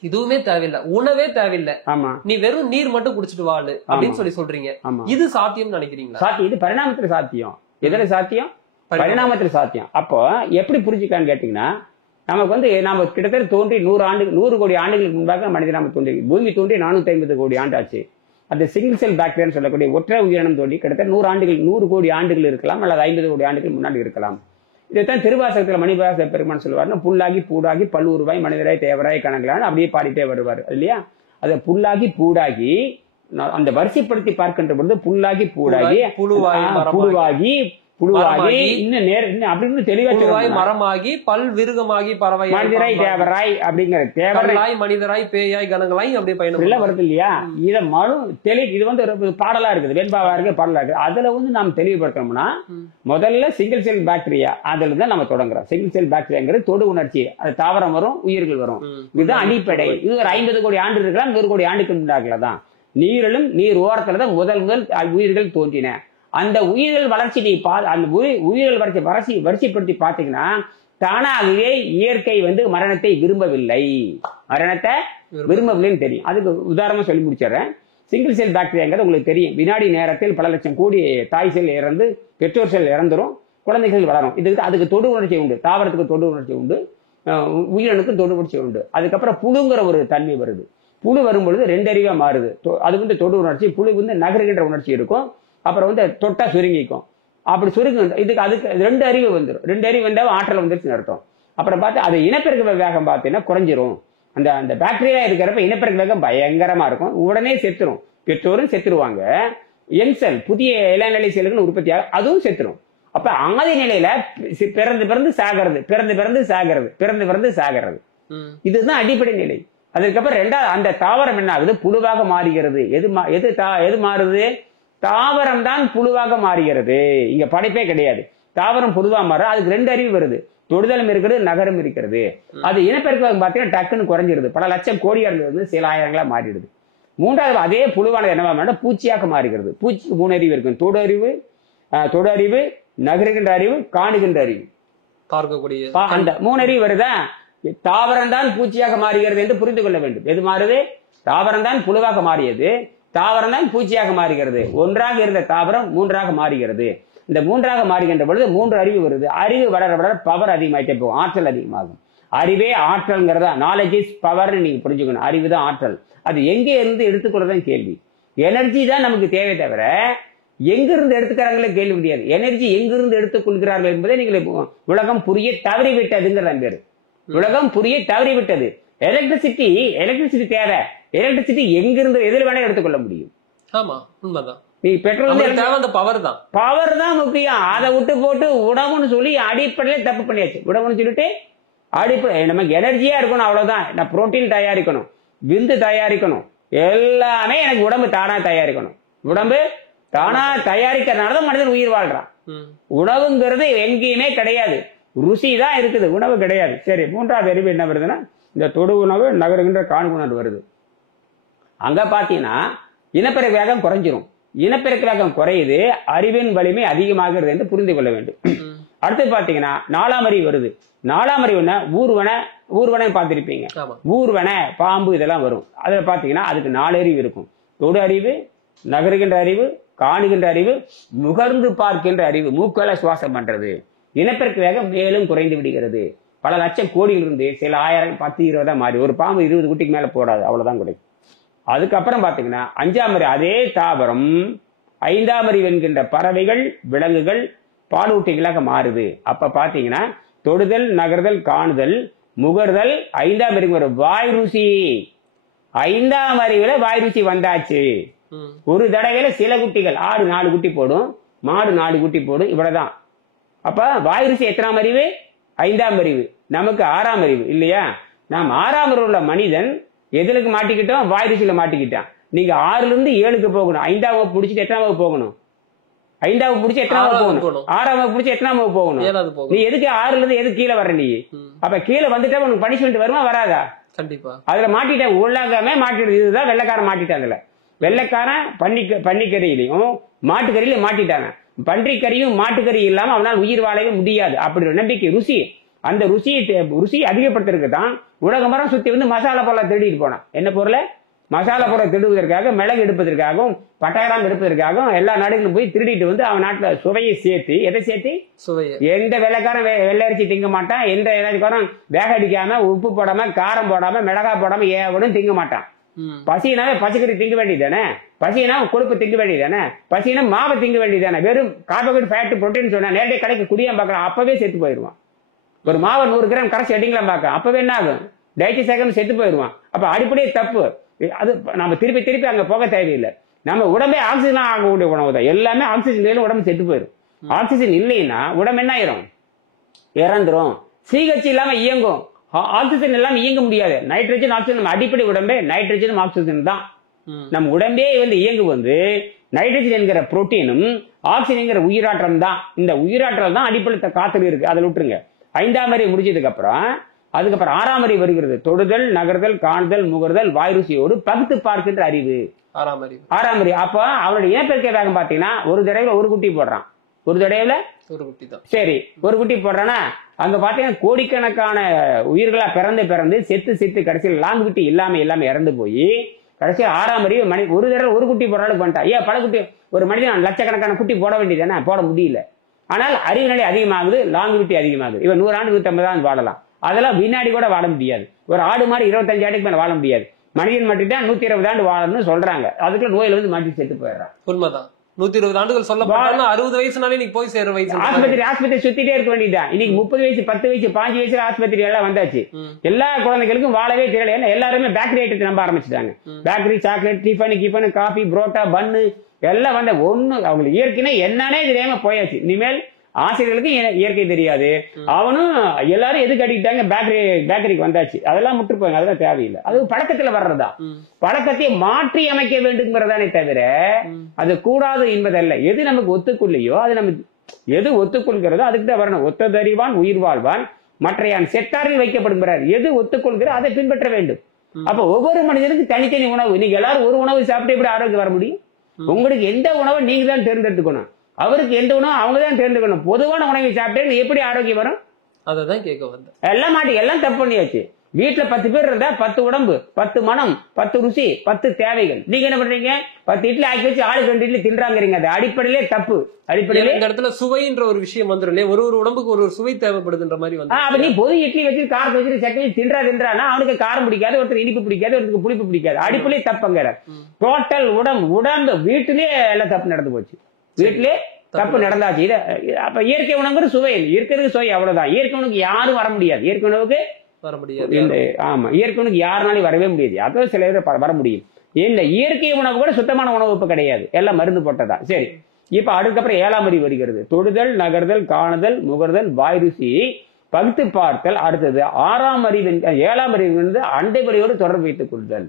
இதுவுமே தேவையில்லை, உணவே தேவையில்லை, நீ வெறும் நீர் மட்டும் குடிச்சிட்டு வாழு அப்படின்னு சொல்றீங்க. இது சாத்தியம் நினைக்கிறீங்களா? இது பரிணாமத்துல சாத்தியம். எதுல சாத்தியம்? பரிணாமத்துல சாத்தியம். அப்போ எப்படி புரிஞ்சுக்கான்னு கேட்டீங்கன்னா, நமக்கு நாம கிட்டத்தட்ட தோன்றி 100 கோடி ஆண்டுகளுக்கு முன்பாக மனித நாம தோன்றி, பூமி தோன்றி 450 கோடி ஆண்டு ஆச்சு. அந்த சிங்கிள் செல் பாக்டீரியா சொல்லக்கூடிய ஒற்றை உயிரினம் தோன்றி கிட்டத்தட்ட 100 கோடி ஆண்டுகள் இருக்கலாம், அல்லது 50 கோடி ஆண்டுகள் முன்னாடி இருக்கலாம். இதைத்தான் திருவாசகத்துல மணிவாச பெருமான் சொல்லுவாருன்னா, புல்லாகி பூடாகி பல்லுருவாய் மனிதராய் தேவராய் கணங்களான்னு அப்படியே பாடிட்டே வருவார் இல்லையா? அதை புல்லாகி பூடாகி அந்த வரிசைப்படுத்தி பார்க்கின்ற பொழுது புல்லாகி பூடாகி புழுவாகி மரமாகி பல் விருகமாகி பறவை மனிதராய் தேவராய் அப்படிங்கிற தேவராய் மனிதராய் பேயாய் கணங்களாய் அப்படியே பயணம் வருது இல்லையா? இதை இது பாடலா இருக்குது, வெண்பாவா இருக்கு, பாடலா இருக்கு. அதுல நாம் தெளிவுபடுத்தணும்னா, முதல்ல சிங்கிள் செல் பாக்டீரியா அதுல தான் நம்ம தொடங்குறோம். சிங்கிள் செல் பாக்டீரியாங்கிறது தொடு உணர்ச்சி, அது தாவரம் வரும், உயிர்கள் வரும். இதுதான் அடிப்படை. இது ஒரு 50 கோடி ஆண்டு இருக்கலாம், 100 கோடி ஆண்டுக்கு முன்னாடிதான் நீரிலும் நீர் ஓரத்துலதான் முதல் உயிர்கள் தோன்றின. அந்த உயிர்கள் வளர்ச்சி அந்த உயிர்கள் வரிசைப்படுத்தி பார்த்தீங்கன்னா, தானாகவே இயற்கை மரணத்தை விரும்பவில்லைன்னு தெரியும். அதுக்கு உதாரணமா சொல்லி முடிச்சிடறேன். சிங்கிள் செல் பாக்டீரியாங்கிறது உங்களுக்கு தெரியும், வினாடி நேரத்தில் பல லட்சம் கோடி தாய் செல் இறந்து பெற்றோர் செல் இறந்துரும், குழந்தைகள் வளரும். அதுக்கு தொடு உணர்ச்சி உண்டு, தாவரத்துக்கு தொடு உணர்ச்சி உண்டு, உயிரணுக்கு தொடு உணர்ச்சி உண்டு. அதுக்கப்புறம் புழுங்கிற ஒரு தன்மை வருது. புழு வரும்பொழுது 2 அறிவா மாறுது. அது வந்து தொடு உணர்ச்சி, புழு வந்து நகருகின்ற உணர்ச்சி இருக்கும். அப்புறம் வந்து தொட்டா சுருங்கிக்கும். அப்படி சுருங்க அதுக்கு 2 அறிவு வந்துடும். 2 அறிவு வந்தா ஆற்றல் வந்துருச்சுன்னு அர்த்தம். அப்புறம் பார்த்து அது இனப்பெருக்க வேகம் பார்த்தீங்கன்னா குறைஞ்சிரும். அந்த பாக்டீரியா இருக்கிறப்ப இனப்பெருக்க வேகம் பயங்கரமா இருக்கும். உடனே செத்துரும். பெற்றோரும் செத்துருவாங்க. யங் செல் புதிய இளநிலை செல்கள் உற்பத்தி ஆகும், அதுவும் செத்துரும். அப்ப ஆதி நிலையில பிறந்து சாகிறது. இதுதான் அடிப்படை நிலை. அதுக்கப்புறம் 2வது அந்த தாவரம் என்ன ஆகுது? புழுவாக மாறுகிறது. எது மாறுது? தாவரம் தான் புழுவாக மாறுகிறது. இங்க படைப்பே கிடையாது. தாவரம் புழுவா மாற அதுக்கு 2 அறிவு வருது. தொடுதலும் இருக்கிறது, நகரம் இருக்கிறது. அது இனப்பெருக்கம் பார்த்தீங்கன்னா டக்குன்னு குறைஞ்சிருது. பல லட்சம் கோடியா இருந்தது சில ஆயிரங்களா மாறிடுது. 3வது அதே புழுவானது என்னவா பூச்சியாக மாறுகிறது. பூச்சிக்கு 3 அறிவு இருக்கும். தொடு அறிவு, நகருகின்ற அறிவு, காணுகின்ற அறிவு. அந்த 3 அறிவு வருதா? தாவரம் தான் பூச்சியாக மாறுகிறது என்று புரிந்து கொள்ள வேண்டும். எது மாறுது? தாவரம் தான் புழுவாக மாறியது, தாவரம் தான் பூச்சியாக மாறுகிறது. ஒன்றாக இருந்த தாவரம் 3ஆக மாறுகிறது. இந்த 3ஆக மாறுகின்ற பொழுது 3 அறிவு வருது. அறிவு வளர வளர பவர் அதிகமாயிட்டே போகும், ஆற்றல் அதிகமாகும். அறிவே ஆற்றல்ங்கிறதா, நாலேஜ் இஸ் பவர் நீங்க புரிஞ்சுக்கணும். அறிவு தான் ஆற்றல். அது எங்கே இருந்து எடுத்துக்கொள்ளதான் கேள்வி. எனர்ஜி தான் நமக்கு தேவை தவிர எங்கிருந்து எடுத்துக்கிறாங்களே கேள்வி முடியாது. எனர்ஜி எங்கிருந்து எடுத்துக் கொள்கிறார்கள் என்பதை நீங்கள் உலகம் புரிய தவறிவிட்டதுங்கிறதான் பேரு. உலகம் புரிய தவறிவிட்டது. எலக்ட்ரிசிட்டி தேவை. எலக்ட்ரிசிட்டி எங்கிருந்து எதில் வேணா எடுத்துக்கொள்ள முடியும். ஆமா, உண்மைதான். பெட்ரோல் பவர் தான் முக்கியம். அதை விட்டு போட்டு உணவுன்னு சொல்லி அடிப்படையில தப்பு பண்ணியாச்சு. உணவுன்னு சொல்லிட்டு அடிப்படை நமக்கு எனர்ஜியா இருக்கணும், அவ்வளவுதான். நான் புரோட்டீன் தயாரிக்கணும், விந்து தயாரிக்கணும், எல்லாமே எனக்கு உடம்பு தானா தயாரிக்கணும். உடம்பு தானா தயாரிக்கிறதுனாலதான் மனிதன் உயிர் வாழ்றான். உணவுங்கிறது எங்கேயுமே கிடையாது. ருசி தான் இருக்குது, உணவு கிடையாது. சரி, 3வது அறிவு என்ன வருதுன்னா இந்த தொடு உணவு, நகருகின்ற காணுணர்வு வருது. அங்க பாத்தீங்கன்னா இனப்பெருக்க வேகம் குறைஞ்சிரும். இனப்பெருக்க வேகம் குறையுது, அறிவின் வலிமை அதிகமாகிறது என்று புரிந்து கொள்ள வேண்டும். அடுத்து பாத்தீங்கன்னா 4ஆம் அறிவு வருது. 4ஆம் அறிவு என்ன? ஊர்வனை பார்த்திருப்பீங்க. ஊர்வன, பாம்பு இதெல்லாம் வரும். அதுல பாத்தீங்கன்னா அதுக்கு 4 அறிவு இருக்கும். தொடு அறிவு, நகருகின்ற அறிவு, காணுகின்ற அறிவு, முகர்ந்து பார்க்கின்ற அறிவு, மூக்கால சுவாசம் பண்றது. இனப்பெருக்க வேகம் மேலும் குறைந்து விடுகிறது. பல லட்சம் கோடியிலிருந்து சில 1000, 10, 20 மாறி ஒரு பாம்பு 20 குட்டிக்கு மேல போடாது, அவ்வளவுதான் கிடைக்கும். அதுக்கப்புறம் பாத்தீங்கன்னா 5ஆம் அறிவு அதே தாவரம் 5ஆம் அறிவு என்கின்ற பறவைகள், விலங்குகள், பாலூட்டிகளாக மாறுது. அப்ப பாத்தீங்கன்னா தொடுதல், நகர்தல், காணுதல், முகர்தல், 5ஆம் அறிவு ஒரு வாய் ருசி. 5ஆம் அறிவுல வாய் ருசி வந்தாச்சு. ஒரு தடவையில சில குட்டிகள், ஆடு 4 குட்டி போடும், மாடு 4 குட்டி போடும், இவ்வளவுதான். அப்ப வாய் ருசி எத்தனாம் அறிவு? 5ஆம் அறிவு. நமக்கு 6ஆம் அறிவு இல்லையா? நாம் 6ஆம் அறிவு உள்ள மனிதன் எதுலுக்கு மாட்டிக்கிட்டோம்? வாய் ருசியில மாட்டிக்கிட்டான். நீங்க 6ல இருந்து 7க்கு போகணும். 5ஆம் வகுப்பு முடிச்சுட்டு எத்தனாம் வகுப்பு போகணும்? 5ஆம் வகுப்பு முடிச்சு எத்தனாம் வகுப்பு போகணும்? 6ஆம் வகுப்பு முடிச்சு எத்தனாம் வகுப்பு போகணும்? நீ எதுக்கு 6ல இருந்து எதுக்கு கீழே வர? நீ அப்ப கீழே வந்துட்டா உனக்கு பனிஷ்மெண்ட் வருமா வராதா? கண்டிப்பா. அதுல மாட்டிட்டேன், உலகமே மாட்டிடுது. இதுதான் வெள்ளைக்காரன் மாட்டிட்டான். அதுல வெள்ளைக்காரன் பன்னிக்கறியிலையும் மாட்டுக்கறியிலையும் மாட்டிட்டாங்க. பன்றிக்கறியும் மாட்டுக்கறி இல்லாம அவனால் உயிர் வாழவே முடியாது. அப்படி ஒரு நம்பிக்கை. ருசி, அந்த ருசியை அதிகப்படுத்துறதுக்கு தான் உலக மரம் சுத்தி வந்து மசாலா பொருளை திருடிட்டு போனான். என்ன பொருளை? மசாலா பொருளை திருடுவதற்காக, மிளகு எடுப்பதற்காகவும், பட்டாயிரம் எடுப்பதற்காகவும் எல்லா நாடுகளும் போய் திருடிட்டு வந்து அவன் நாட்டுல சுவையை சேர்த்து, எதை சேர்த்து? சுவையை. எந்த வெள்ளைக்காரன் வெள்ளரிச்சி திங்க மாட்டான். எந்த ஏதாச்சும் வேக அடிக்காம, உப்பு போடாம, காரம் போடாம, மிளகா போடாம ஏவனும் திங்க மாட்டான். பசினாவே பச்சைக்கறி திங்க வேண்டியதானே, பசினா கொழுப்பு திங்க வேண்டியதானே, பசினா மாவை திங்க வேண்டியதானே. வெறும் கார்போஹைட்ரேட், ஃபேட், புரோட்டீன் சொன்னா நேரடியாக கடைக்கு குடியா பார்க்கலாம், அப்பவே செத்து போயிடுவான். ஒரு மாவை 100 கிராம் கரைச்சி அடிங்களாம் பார்க்க, அப்பவே என்ன ஆகும்? டைஜஸ்ட் செத்து போயிடுவான். அப்ப அடிப்படையே தப்பு. அது நம்ம திருப்பி அங்க போக தேவையில்லை. நம்ம உடம்பே ஆக்சிஜன் ஆகக்கூடிய உணவு தான். எல்லாமே ஆக்சிஜன் உடம்பு செத்து போயிடும். ஆக்சிஜன் இல்லைன்னா உடம்பு என்ன ஆயிரும்? இறந்துரும். சிஹெச் இல்லாம இயங்கும், ஆக்சிஜன் இல்லாம இயங்க முடியாது. நைட்ரஜன், ஆக்சிஜன் நம்ம அடிப்படை உடம்பே நைட்ரஜனும் ஆக்சிஜன் தான். நம்ம உடம்பே வந்து இயங்கு வந்து நைட்ரஜன் என்கிற புரோட்டீனும் ஆக்சிஜன் என்கிற உயிராற்றல் தான். இந்த உயிராற்றல் தான் அடிப்படை காத்துல இருக்கு. அதில் விட்டுருங்க. 5ஆம் அறிவு முடிஞ்சதுக்கு அப்புறம் அதுக்கப்புறம் 6ஆம் அறிவு வருகிறது. தொடுதல், நகர்தல், காணுதல், முகர்தல், வாய் ருசியோடு பகுத்து பார்க்கின்ற அறிவு. 6ஆம் அறிவு. அப்ப அவனுடைய இனப்பெருக்க வேகம் பாத்தீங்கன்னா ஒரு தடவைல ஒரு குட்டி போடுறான். ஒரு தடவைல ஒரு குட்டி தான். சரி, ஒரு குட்டி போடுறானா அங்க பாத்தீங்கன்னா கோடிக்கணக்கான உயிர்களா பிறந்து செத்து கடைசியில் லாங்குவிட்டி இல்லாம இறந்து போய் கடைசியில் 6ஆம் அறிவு ஒரு தடவை ஒரு குட்டி போடுற அளவுக்கு பண்ணிட்டான். ஏன் பல குட்டி? ஒரு மனிதன் லட்சக்கணக்கான குட்டி போட வேண்டியதானே, போட முடியல. ஆனால் அறிவு நிலை அதிகமாகுது, லாங்குவிட்டி அதிகமாகுது. இவன் 100 ஆண்டு 150 ஆண்டு வாழலாம். அதெல்லாம் வினாடி கூட வாழ முடியாது. ஒரு ஆடு மாதிரி 25 ஆண்டுக்கு மேல வாழ முடியாது. மனிதன் மட்டும்தான் 120 ஆண்டு வாழணும்னு சொல்றாங்க. அதுக்குள்ள நோயில வந்து மாட்டி செத்து போயிடுறான். உண்மைதான். 120 ஆண்டுகள் சொல்லப்பட்டாலும் 60 வயசுனாலே நீ போய் சேர வயசு. ஆஸ்பத்திரி சுத்திட்டே இருக்க வேண்டியதுதான். இன்னைக்கு 30 வயசு 10 வயசு 5 வயசுல ஆஸ்பத்திரி எல்லாம் வந்தாச்சு. எல்லா குழந்தைகளுக்கும் வாழவே தெரியல. ஏன்னா எல்லாருமே பேக்கரி ஐட்டத்தை நம்ப ஆரம்பிச்சுட்டாங்க. Bakery, chocolate, tiffin, coffee, parotta, bun எல்லாம் வந்த ஒண்ணு அவங்களுக்கு இயற்கைனா என்னன்னே தெரியாம போயாச்சு. இனிமேல் ஆசிரியர்களுக்கு இயற்கை தெரியாது. அவனும் எல்லாரும் எதுக்கு அடிக்கிட்டாங்க, பேக்கரிக்கு வந்தாச்சு. அதெல்லாம் முற்று போய் அதெல்லாம் தேவையில்லை. அது பழக்கத்துல வர்றதா. பழக்கத்தை மாற்றி அமைக்க வேண்டும்ங்கிறதானே தவிர அது கூடாது என்பதல்ல. எது நமக்கு ஒத்துக்கொள்ளையோ அது நம்ம எது ஒத்துக்கொள்கிறதோ அதுக்கு தான் வரணும். ஒத்ததறிவான் உயிர் வாழ்வான் மற்றையான் செத்தாரில் வைக்கப்படுகிறார். எது ஒத்துக்கொள்கிற அதை பின்பற்ற வேண்டும். அப்ப ஒவ்வொரு மனிதனுக்கும் தனித்தனி உணவு. நீங்க எல்லாரும் ஒரு உணவு சாப்பிட்டு எப்படி ஆரோக்கியம் வர முடியும்? உங்களுக்கு எந்த உணவை நீங்க தான் தேர்ந்தெடுத்துக்கணும். அவருக்கு எந்த உணவு அவங்க தான் தேர்ந்தெடுக்கணும். பொதுவான உணவை சாப்பிட்டு எப்படி ஆரோக்கியம் வரும்? அதான் கேட்க வந்த எல்லாம் மாட்டி எல்லாம் தப்பு பண்ணியாச்சு. வீட்டுல 10 பேர் இருந்தா 10 உடம்பு, 10 மனம், 10 ருசி, 10 தேவைகள். நீங்க என்ன பண்றீங்க? 10 இட்லி ஆக்கி வச்சு ஆளுக்கு 2 இட்லி தின்றாங்கிறீங்க. அது அடிப்படையிலே தப்பு. அடிப்படையில இந்த இடத்துல சுவைன்ற ஒரு விஷயம் வந்துடும். ஒரு உடம்புக்கு ஒரு சுவை தேவைப்படுதுன்ற மாதிரி வந்து அப்ப நீ பொது இட்லி வச்சு காரத்தை வச்சு சட்னி தின்றானா அவனுக்கு காரம் பிடிக்காது, ஒருத்தர் இனிப்பு பிடிக்காது, ஒருத்தருக்கு புளிப்பு பிடிக்காது. அடிப்படையிலே தப்புங்கிற டோட்டல் உடம்பு வீட்டுலயே எல்லாம் தப்பு நடந்து போச்சு. வீட்டிலே தப்பு நடந்தாச்சு. அப்ப இயற்கை உணவுங்கிற சுவை இருக்கிறதுக்கு சுவை அவ்வளவுதான். இயற்கை உணவுக்கு யாரும் வர முடியாது. இயற்கை உணவுக்கு வர முடியாது. ஆமா, இயற்கை உணவுக்கு யாருனாலும் வரவே முடியாது. அதோ சில பேர் வர முடியும். இந்த இயற்கை உணவு கூட சுத்தமான உணவு இப்ப கிடையாது. எல்லாம் மருந்து போட்டதா. சரி, இப்ப அதுக்கப்புறம் 7ஆம் அறிவு வருகிறது. தொடுதல், நகர்தல், காணுதல், முகர்தல், வாய் ருசி, பகுத்து பார்த்தல். அடுத்தது 6ஆம் அறிவு. 7ஆம் அறிவு வந்து அண்டை வழியோடு தொடர்பு வைத்துக் கொள்ளுதல்.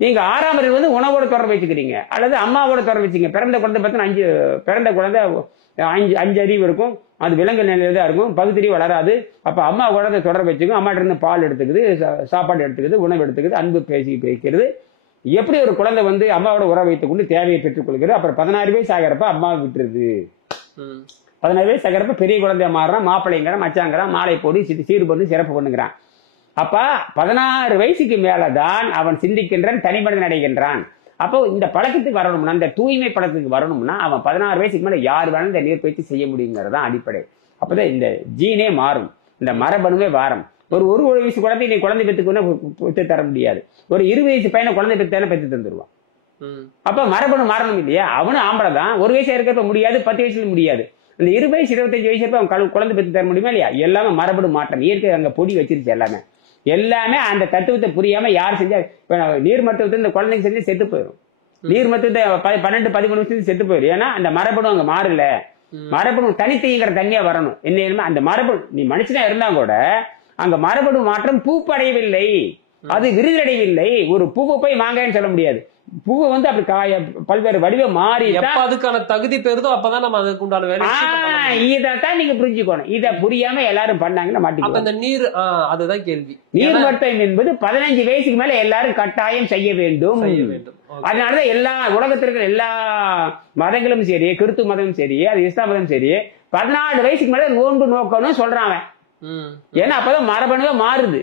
நீங்க 6ஆம் அறிவு வந்து உணவோட தொடர்பு வச்சுக்கிறீங்க அல்லது அம்மாவோட தொடர்பு வச்சுங்க. பிறந்த குழந்தை பார்த்தீங்கன்னா பிறந்த குழந்தை 5 அறிவு இருக்கும். அது விலங்கு நிலையில தான் இருக்கும். பகுத்தறிவு வளராது. அப்ப அம்மா குழந்தை தொடர்பு வச்சுக்கும். அம்மாட்ட இருந்து பால் எடுத்துக்குது, சாப்பாடு எடுத்துக்குது, உணவு எடுத்துக்குது, அன்பு பேசிக்கிறது. எப்படி ஒரு குழந்தை வந்து அம்மாவோட உறவு வைத்துக் கொண்டு தேவையை பெற்றுக் கொள்கிறது. அப்புறம் 16 வயசு ஆகிறப்ப அம்மா விட்டுருது. 16 வயசு ஆகிறப்ப பெரிய குழந்தைய மாறுறான். மாப்பிள்ளைங்கிறான், மச்சாங்கிறான், மாலை போடி சீர் பண்ணி சிறப்பு பண்ணுங்கிறான். அப்ப 16 வயசுக்கு மேலதான் அவன் சிந்திக்கின்றான், தனி மனிதன் அடைகின்றான். அப்போ இந்த பழக்கத்துக்கு வரணும்னா, இந்த தூய்மை பழக்கத்துக்கு வரணும்னா அவன் 16 வயசுக்கு மேல யார் வேணும் இந்த நீர்பயிற்சி செய்ய முடியுங்கிறதான் அடிப்படை. அப்பதான் இந்த ஜீனே மாறும், இந்த மரபணுவே வாரம். ஒரு வயசு குழந்தை நீ குழந்தை பெற்றுக்கு தர முடியாது. ஒரு 20 வயசு பையனை குழந்தை பெற்று தந்துருவான். அப்ப மரபணு மாறணும் இல்லையா? அவனும் ஆம்பளை தான். 1 வயசு இருக்கப்ப முடியாது, 10 வயசுல முடியாது. இந்த 20 வயசு 25 வயசு இருப்ப அவன் குழந்தை பெற்று தர முடியுமா இல்லையா? எல்லாமே மரபணு மாற்றம். இயற்கை அங்க பொடி வச்சிருச்சு. எல்லாமே அந்த தத்துவத்தை புரியாம யார் செஞ்சா நீர் மருத்துவத்தை இந்த குழந்தைங்க செஞ்சு செத்து போயிடும். நீர் மருத்துவத்தை 12-13 வருஷத்துக்கு செத்து போயிடும். ஏன்னா அந்த மரபணு அங்க மாறல. மரபணு தனித்தீங்கிற தனியா வரணும். என்ன அந்த மரபணு நீ மனுஷனா இருந்தா கூட அங்க மரபணு மாற்றம் பூப்படையவில்லை, அது விருதடையவில்லை. ஒரு பூவை போய் மாங்காய்ன்னு சொல்ல முடியாது. பூவை வந்து அப்படி காய பல்வேறு வடிவம் மாறி அதுக்கான தகுதி பெறுதோ அப்பதான் நம்ம அதுக்கு உண்டான வேலை. இதான் நீங்க புரிஞ்சுக்கணும். இத புரியாம எல்லாரும் பண்ணாங்கன்னா மாட்டீங்க. இந்த நீர் அதுதான் கேள்வி. நீர் மருத்துவம் என்பது 15 வயசுக்கு மேல எல்லாரும் கட்டாயம் செய்ய வேண்டும். அதனாலதான் எல்லா உலகத்திற்கு எல்லா மதங்களும் சரி, கிறிஸ்துவ மதமும் சரி, அது இஸ்லாம் மதம் சரி, 14 வயசுக்கு மேல நோன்பு நோக்கணும் சொல்றாங்க. ஏன்னா அப்பதான் மரபணுவே மாறுது.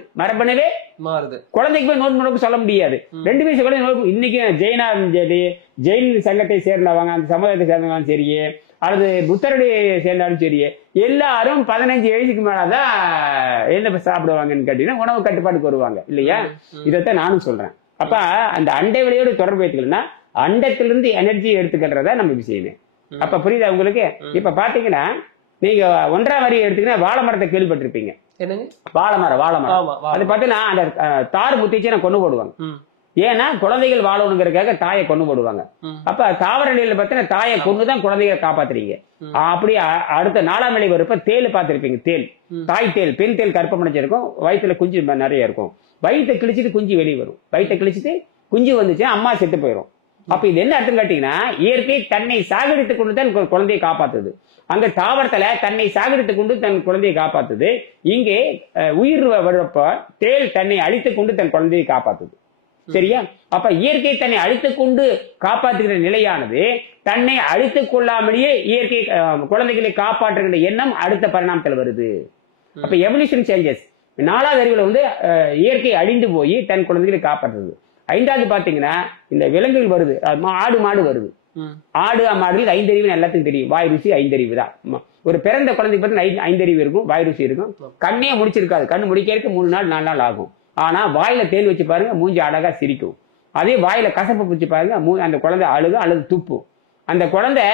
குழந்தைக்கு போய் நோன்பு நோக்கு சொல்ல முடியாது. 2 வயசு குழந்தை நோக்கு. இன்னைக்கு ஜெயினா சரி, ஜெயின் சங்கத்தை சேர்ந்தவங்க, அந்த சமுதாயத்தை சேர்ந்தவங்க சரி, அல்லது புத்தருடைய சேர்ந்தாலும் சரி, எல்லாரும் 15 வயசுக்கு மேலதான் என்ன சாப்பிடுவாங்கன்னு கேட்டீங்கன்னா உணவு கட்டுப்பாட்டுக்கு வருவாங்க இல்லையா? இதைத்தான் நானும் சொல்றேன். அப்ப அந்த அண்டை வழியோடு தொடர்பு வைத்துக்கலன்னா அண்டத்திலிருந்து எனர்ஜி எடுத்துக்கிறதா நம்ம விஷயமே. அப்ப புரியுதா உங்களுக்கு? இப்ப பாத்தீங்கன்னா நீங்க 1ஆம் வரி எடுத்தீங்கன்னா வாழை மரத்தை கேள்விப்பட்டிருப்பீங்க. வாழை மரம் அது பாத்தீங்கன்னா அந்த தார் முத்திச்சு கொண்டு போடுவாங்க. ஏன்னா குழந்தைகள் வாழணுங்கிறதுக்காக தாயை கொண்டு போடுவாங்க. அப்ப தாவர நிலையில பாத்தீங்கன்னா தாயை கொண்டுதான் குழந்தைகளை காப்பாத்துறீங்க. அப்படி அடுத்த 4ஆம் நிலை வரப்ப தேல் பார்த்திருப்பீங்க. தேல், தாய் தேல், பெண் தேல் கற்பம் அடைஞ்சிருக்கும். வயிற்றுல குஞ்சு நிறைய இருக்கும். வயிற்றை கிழிச்சிட்டு குஞ்சு வெளியே வரும். வயிற்றை கிழிச்சிட்டு குஞ்சு வந்துச்சு, அம்மா செத்து போயிடும். அப்ப இது என்ன அர்த்தம் கேட்டீங்கன்னா இயற்கை தன்னை சாகடித்துக் கொண்டு தான் குழந்தையை காப்பாத்துது. அங்க தாவரத்துல தன்னை சாகடித்துக் கொண்டு தன் குழந்தையை காப்பாத்துது. இங்கே உயிர் வரப்ப தேல் தன்னை அழித்துக் கொண்டு தன் குழந்தையை காப்பாத்துது. சரியா? அப்ப இயற்கை தன்னை அழித்துக் கொண்டு காப்பாற்றுகிற நிலையானது தன்னை அழித்துக் கொள்ளாமலேயே இயற்கை குழந்தைகளை காப்பாற்றுகிற எண்ணம் அடுத்த பரிணாமத்தில் வருது. அப்ப எவல்யூஷன் சேஞ்சஸ். 4ஆவது அறிவுல வந்து இயற்கை அழிந்து போய் தன் குழந்தைகளை காப்பாற்றுது. 5வது பாத்தீங்கன்னா இந்த விலங்குகள் வருது. ஆடு மாடு வருது. ஆடு மாடுகளுக்கு 5 அறிவு எல்லாத்துக்கும் தெரியும். வாய் ருசி 5 அறிவு தான். ஒரு பிறந்த குழந்தைக்கு பார்த்தீங்கன்னா 5 அறிவு இருக்கும், வாய் ருசி இருக்கும். கண்ணே முடிச்சிருக்காது. கண்ணு முடிக்கிறதுக்கு 3 நாள் 4 நாள் ஆகும். ஆனா வாயில தேன் வச்சு பாருங்க மூஞ்சி அழகா சிரிக்கும். அதே வாயில கசப்பு பிடிச்சி பாருங்க அந்த குழந்தை அழுக அல்லது துப்பு. அந்த குழந்தை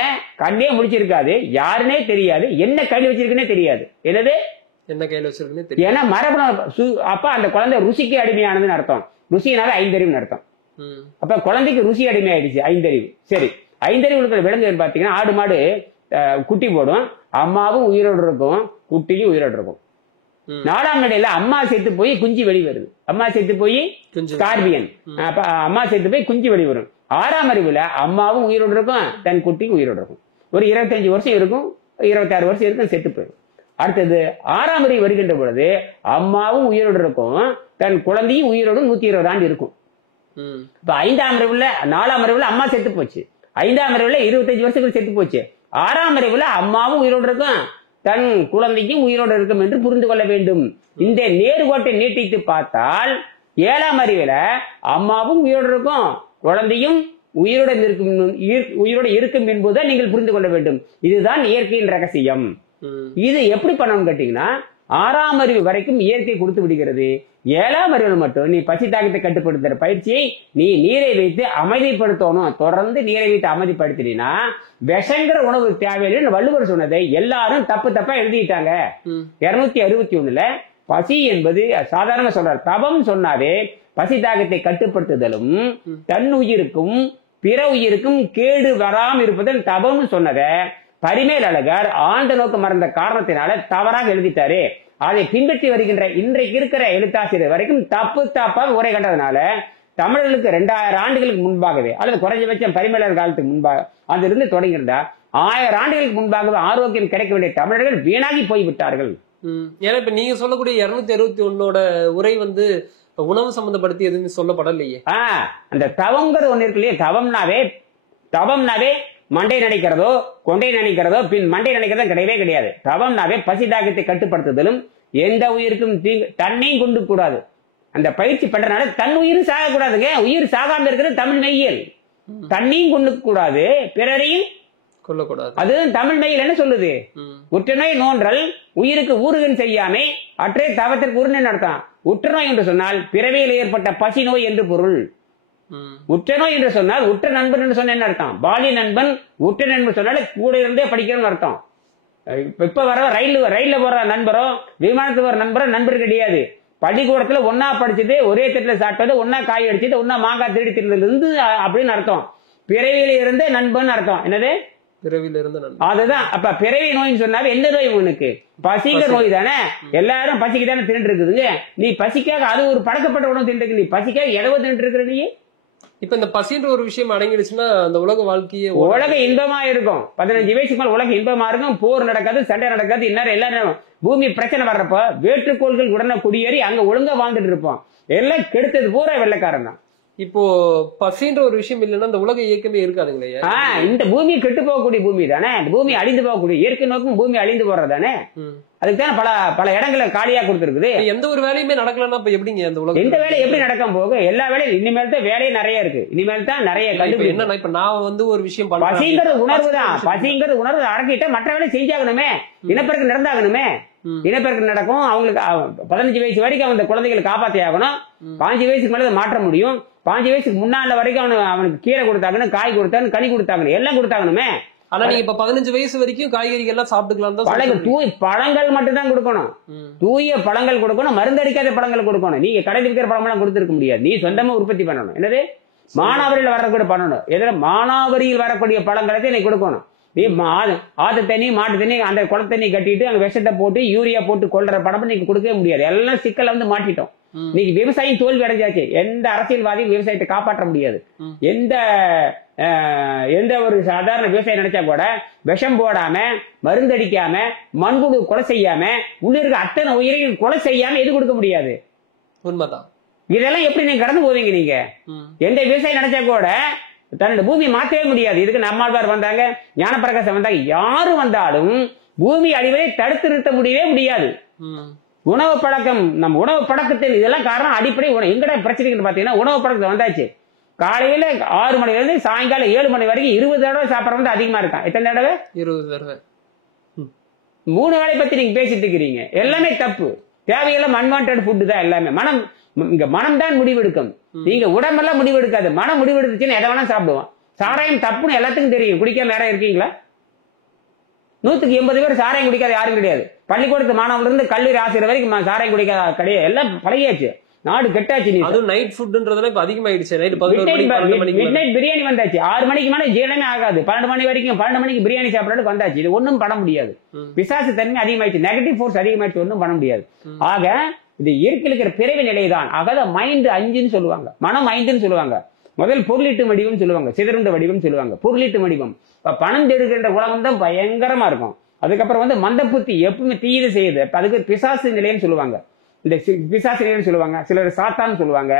கண்ணே முடிச்சிருக்காது, யாருன்னே தெரியாது, என்ன கையில் வச்சிருக்குன்னே தெரியாது. என்னது என்ன கையில் வச்சிருக்குன்னே தெரியாது. ஏன்னா மரபணு அப்ப அந்த குழந்தை ருசிக்கு அடிமையானதுன்னு அர்த்தம். ருசினால ஐந்தறிவுன்னு அர்த்தம். அப்ப குழந்தைக்கு ருசி அடிமை ஆயிடுச்சு, ஐந்தறிவு. சரி, ஐந்தறிவு இருக்கிற விலங்குகள் பாத்தீங்கன்னா ஆடு மாடு குட்டி போடும், அம்மாவும் உயிரோடு இருக்கும், குட்டியும் உயிரோடு இருக்கும். 4ஆம் நிலையில அம்மா செத்து போய் குஞ்சு வெளி வருது, அம்மா செத்து போய் ஸ்கார்பியன், அம்மா செத்து போய் குஞ்சு வெளி வரும். 6ஆம் அறிவுல அம்மாவும் உயிரோடு இருக்கும், தன் குட்டியும் உயிரோடு இருக்கும். ஒரு 25 வருஷம் இருக்கும், 26 வருஷம் இருக்கும், செத்து போயிடும். அடுத்தது 6ஆம் அறிவு வருகின்ற பொழுது அம்மாவும் உயிரோடு இருக்கும், தன் குழந்தையும் உயிரோடு 120 ஆண்டு இருக்கும். இப்ப 5ஆம் அறிவுல 4ஆம் அறிவுல அம்மா செத்து போச்சு, 5ஆம் அறிவுல 25 வருஷத்துக்கு செத்து போச்சு. 6ஆம் அறிவுல அம்மாவும் உயிரோடு இருக்கும், தன் குழந்தைக்கும் உயிரோடு இருக்கும் என்று புரிந்து கொள்ள வேண்டும். இந்த நேர்கோட்டை நீட்டித்து பார்த்தால் 7ஆம் அறிவுல அம்மாவும் உயிரோடு இருக்கும், குழந்தையும் உயிரோடு இருக்கும் என்பதை நீங்கள் புரிந்து கொள்ள வேண்டும். இதுதான் இயற்கையின் ரகசியம். இது எப்படி பண்ணணும்னு கேட்டீங்கன்னா 6ஆம் அறிவு வரைக்கும் இயற்கை கொடுத்து விடுகிறது. 7ஆம் அறிவில் மட்டும் நீ பசி தாக்கத்தை கட்டுப்படுத்துற பயிற்சியை நீ நீரை வைத்து அமைதிப்படுத்தணும். தொடர்ந்து நீரை வைத்து அமைதிப்படுத்தினா விஷங்கிற உணவு தேவையில்லை வள்ளுவர் சொன்னதை எல்லாரும் தப்பா எழுதிட்டாங்க. 261 பசி என்பது சாதாரண சொல்றார். தவம் சொன்னாவே பசி தாக்கத்தை கட்டுப்படுத்துதலும் தன் உயிருக்கும் பிற உயிருக்கும் கேடு வராம இருப்பதன் தவம் சொன்னதை பரிமேல் அழகர் ஆழ்ந்த நோக்கம் மறந்த காரணத்தினால தவறாக எழுதிட்டாரு. அதை பின்பற்றி வருகின்ற இன்றைக்கு இருக்கிற எழுத்தாசிரியர் வரைக்கும் தப்பாக உரை கண்டதுனால தமிழர்களுக்கு 2000 ஆண்டுகளுக்கு முன்பாகவே அல்லது குறைஞ்சபட்சம் பரிமேலர் காலத்துக்கு முன்பாக அதிலிருந்து தொடங்கியிருந்தா 1000 ஆண்டுகளுக்கு முன்பாகவே ஆரோக்கியம் கிடைக்க வேண்டிய தமிழர்கள் வீணாகி போய்விட்டார்கள். ஏன்னா இப்ப நீங்க சொல்லக்கூடிய 261 உரை உணவு சம்பந்தப்படுத்தி எதுவும் சொல்லப்படலையே. அந்த தவம்ங்கிறது ஒண்ணு இருக்கு இல்லையா, தவம்னாவே மண்டை நினைக்கிறதோ கொண்டை நினைக்கிறதோ பின் மண்டை நினைக்கிறதோ கிடையவே கிடையாது. தவம்னாவே பசி தாக்கத்தை கட்டுப்படுத்துதலும் எந்த உயிருக்கும் தன்னையும் கொண்டு கூடாது. அந்த பயிற்சி பண்றதுனால தன் உயிரும் சாகக்கூடாதுங்க. உயிர் சாகாம இருக்கிறது தமிழ் மெய்யியல். தன்னையும் கொண்டு கூடாது, பிறரையும் கொள்ளக்கூடாது. அதுதான் தமிழ் மெய்யில் என்ன சொல்லுது. உற்றுநோய் நோன்றல் உயிருக்கு ஊறுகன் செய்யாமை அற்றே தவத்திற்கு உருணை நடத்தான். உற்றுநோய் என்று சொன்னால் பிறவியில் ஏற்பட்ட பசி நோய் என்று பொருள். உற்றநோய் என்று சொன்னால் உற்ற நண்பன் என்று சொன்ன என்ன அர்த்தம். பாலிய நண்பன் உற்ற நண்பன் சொன்னால கூட இருந்தே படிக்கணும்னு அர்த்தம். இப்ப வர ரயில்ல போற நண்பரோ விமானத்துக்கு வர நண்பரோ நண்பர் கிடையாது. பள்ளிக்கூடத்துல ஒன்னா படிச்சது, ஒரே தட்டுல சாப்பிட்டது, ஒன்னா காய் அடிச்சது, ஒன்னா மாங்காய் திருடி தின்னதுல இருந்து அப்படின்னு அர்த்தம். பிறவியில இருந்தே நண்பன் அர்த்தம். என்னது பிறவியில இருந்து நண்பன். அதுதான். அப்ப பிறவி நோய்னு சொன்னாவே எந்த நோய் உனக்கு பசிக்கிற நோய் தானே. எல்லாரும் பசிக்கு தானே தின்னு இருக்குதுங்க. நீ பசிக்காக அது ஒரு பழக்கப்பட்ட உணவு தின்னு இருக்கு. நீ பசிக்காக எதவோ தின்னு இருக்கிற நீ. இப்ப இந்த பசின்ற ஒரு விஷயம் அடங்கிடுச்சுன்னா அந்த உலக வாழ்க்கையே உலக இன்பமா இருக்கும். 15 வயசுக்கு மேல உலக இன்பமா இருக்கும். போர் நடக்காது, சண்டை நடக்காது. இன்னும் எல்லாரும் பூமி பிரச்சனை வர்றப்ப வேற்றுக்கோள்கள் உடனே குடியேறி அங்க ஒழுங்கா வாழ்ந்துட்டு இருப்போம். எல்லாம் கெடுத்தது பூரா வெள்ளைக்காரன் தான். இப்போ பசின்ற ஒரு விஷயம் இல்லைன்னா இந்த உலக இயக்கமே இருக்காதுங்களே. இந்த பூமி கெட்டு போகக்கூடிய பூமி தானே. இந்த பூமி அழிந்து போகக்கூடிய இயற்கை நோக்கும் பூமி அழிந்து போறதானே. அதுக்கு தானே பல இடங்களை காலியா கொடுத்துருக்குது. எந்த ஒரு வேலையுமே நடக்கலன்னா இப்ப எப்படிங்க அந்த உலகம் எந்த வேலை எப்படி நடக்கும் போக எல்லா வேலையும் இனிமேல் தான் வேலையே நிறைய இருக்கு. இனிமேல் தான் நிறைய கண்டுபிடிக்கும். என்னன்னா இப்ப நான் ஒரு விஷயம் பசிங்கிறது உணர்வு தான். பசிங்கிறது உணர்வு அடக்கிட்ட மற்ற வேலை செஞ்சாகணுமே. இனப்பெருக்கு நடந்தாகணுமே. இனப்பெருக்கு நடக்கும். அவங்களுக்கு 15 வயசு வரைக்கும் அந்த குழந்தைகளை காப்பாத்தி ஆகணும். 5 வயசுக்கு மேல மாற்ற முடியும். 5 வயசுக்கு முன்னால வரைக்கும் அவனுக்கு கீரை கொடுத்தாங்கன்னு, காய் கொடுத்தாங்கன்னு, கனி கொடுத்தாங்கன்னு, எல்லாம் கொடுத்தாங்கணுமே. ஆனா நீங்க இப்ப 15 வயசு வரைக்கும் காய்கறிகள் எல்லாம் சாப்பிட்டுக்கலாம். தூய் பழங்கள் மட்டும் தான் கொடுக்கணும். தூய பழங்கள் கொடுக்கணும், மருந்தடிக்காத பழங்கள் கொடுக்கணும். நீங்க கடையில் விற்கிற பழம் எல்லாம் கொடுத்துருக்க முடியாது. நீ சொந்தமா உற்பத்தி பண்ணணும். என்னது மானாவரியில் வரக்கூடிய பண்ணணும். எதிர மானாவரியில் வரக்கூடிய பழங்களை நீ கொடுக்கணும். நீ ஆத்து தண்ணி மாட்டு தண்ணி அந்த குள தண்ணி கட்டிட்டு அங்க விஷத்தை போட்டு யூரியா போட்டு கொள்ற படம் நீங்க கொடுக்கவே முடியாது. எல்லாம் சிக்கல மாட்டிட்டோம். இன்னைக்கு விவசாயம் தோல்வி அடைஞ்சாச்சு. எந்த அரசியல்வாதியும் விவசாயத்தை காப்பாற்ற முடியாது. எந்த ஒரு சாதாரண விவசாயம் நினைச்சா கூட விஷம் போடாம, மருந்தடிக்காம, மண்புழு கொலை செய்யாம, உள்ளிருக்க அத்தனை உயிரையும் கொலை செய்யாம எது கொடுக்க முடியாது. உண்மைதான். இதெல்லாம் எப்படி நீங்க கடந்து போவீங்க? நீங்க எந்த விவசாயம் நினைச்சா கூட தன்னோட பூமி மாற்றவே முடியாது. இதுக்கு நம்மாழ்வார் வந்தாங்க, ஞானப்பிரகாசம் வந்தாங்க. யாரும் வந்தாலும் பூமி அழிவதை தடுத்து நிறுத்த முடியவே முடியாது. உணவு பழக்கம், நம்ம உணவு பழக்கத்தில் இதெல்லாம் காரணம். அடிப்படை எங்கட பிரச்சனைன்னு பாத்தீங்கன்னா உணவு பழக்கத்தை வந்தாச்சு. காலையில 6 மணில இருந்து சாயங்காலம் 7 மணி வரைக்கும் 20 தடவை சாப்பிட்றது அதிகமா இருக்கான். எத்தனை தடவை? 20 தடவை. 3 வேலை பத்தி நீங்க பேசிட்டு இருக்கிறீங்க. எல்லாமே தப்பு. தேவையெல்லாம் அன்வான்ட் ஃபுட்டு தான் எல்லாமே. இங்க மனம் தான் முடிவெடுக்கும். நீங்க உடம்பெல்லாம் முடிவெடுக்காது, மனம் முடிவெடுத்துச்சுன்னு எதை வேணா சாப்பிடுவோம். சாராயம் தப்புன்னு எல்லாத்துக்கும் தெரியும். குடிக்காம யாரும் இருக்கீங்களா? 180 பேர் சாராயம் குடிக்காத யாரும் கிடையாது. பள்ளிக்கூடத்து மாணவர்கள் இருந்து கல்லூரி ஆசிரியர் வரைக்கும் சாராயம் குடிக்காத கிடையாது. எல்லாம் பழகியாச்சு, நாடு கெட்டாச்சு. அதுவும் நைட் ஃபுட்ன்றதுல இப்ப அதிகமாயிடுச்சு. நைட் 11 மணிக்கு மிட் நைட் பிரியாணி வந்தாச்சு. 6 மணிக்கு மேல ஜீரணமே ஆகாது. 12 மணி வரைக்கும் 12 மணிக்கு பிரியாணி சாப்பிடறதுக்கு வந்தாச்சு. இது ஒன்றும் பண்ண முடியாது. பிசாசு தன்மை அதிகமாயிடுச்சு, நெகட்டிவ் ஃபோர்ஸ் அதிகமாயிடுச்சு, ஒன்றும் பண்ண முடியாது. ஆக இது இயற்கையில் இருக்கிற பிறவி நிலைதான். ஆக மைண்ட் 5ன்னு சொல்லுவாங்க, மனம் 5ன்னு சொல்லுவாங்க. முதல் பொருளீட்டு வடிவம் சொல்லுவாங்க, சிதறுண்ட வடிவம் சொல்லுவாங்க. பொருளீட்டு வடிவம் பணம் தேடுகின்ற உலகம் தான் பயங்கரமா இருக்கும். அதுக்கப்புறம் வந்து மந்த புத்தி எப்பவுமே தீது செய்யுது. அதுக்கு பிசாசு நிலையன்னு சொல்லுவாங்க, இந்த பிசாசு நிலையன்னு சொல்லுவாங்க. சிலர் சாத்தான்னு சொல்லுவாங்க.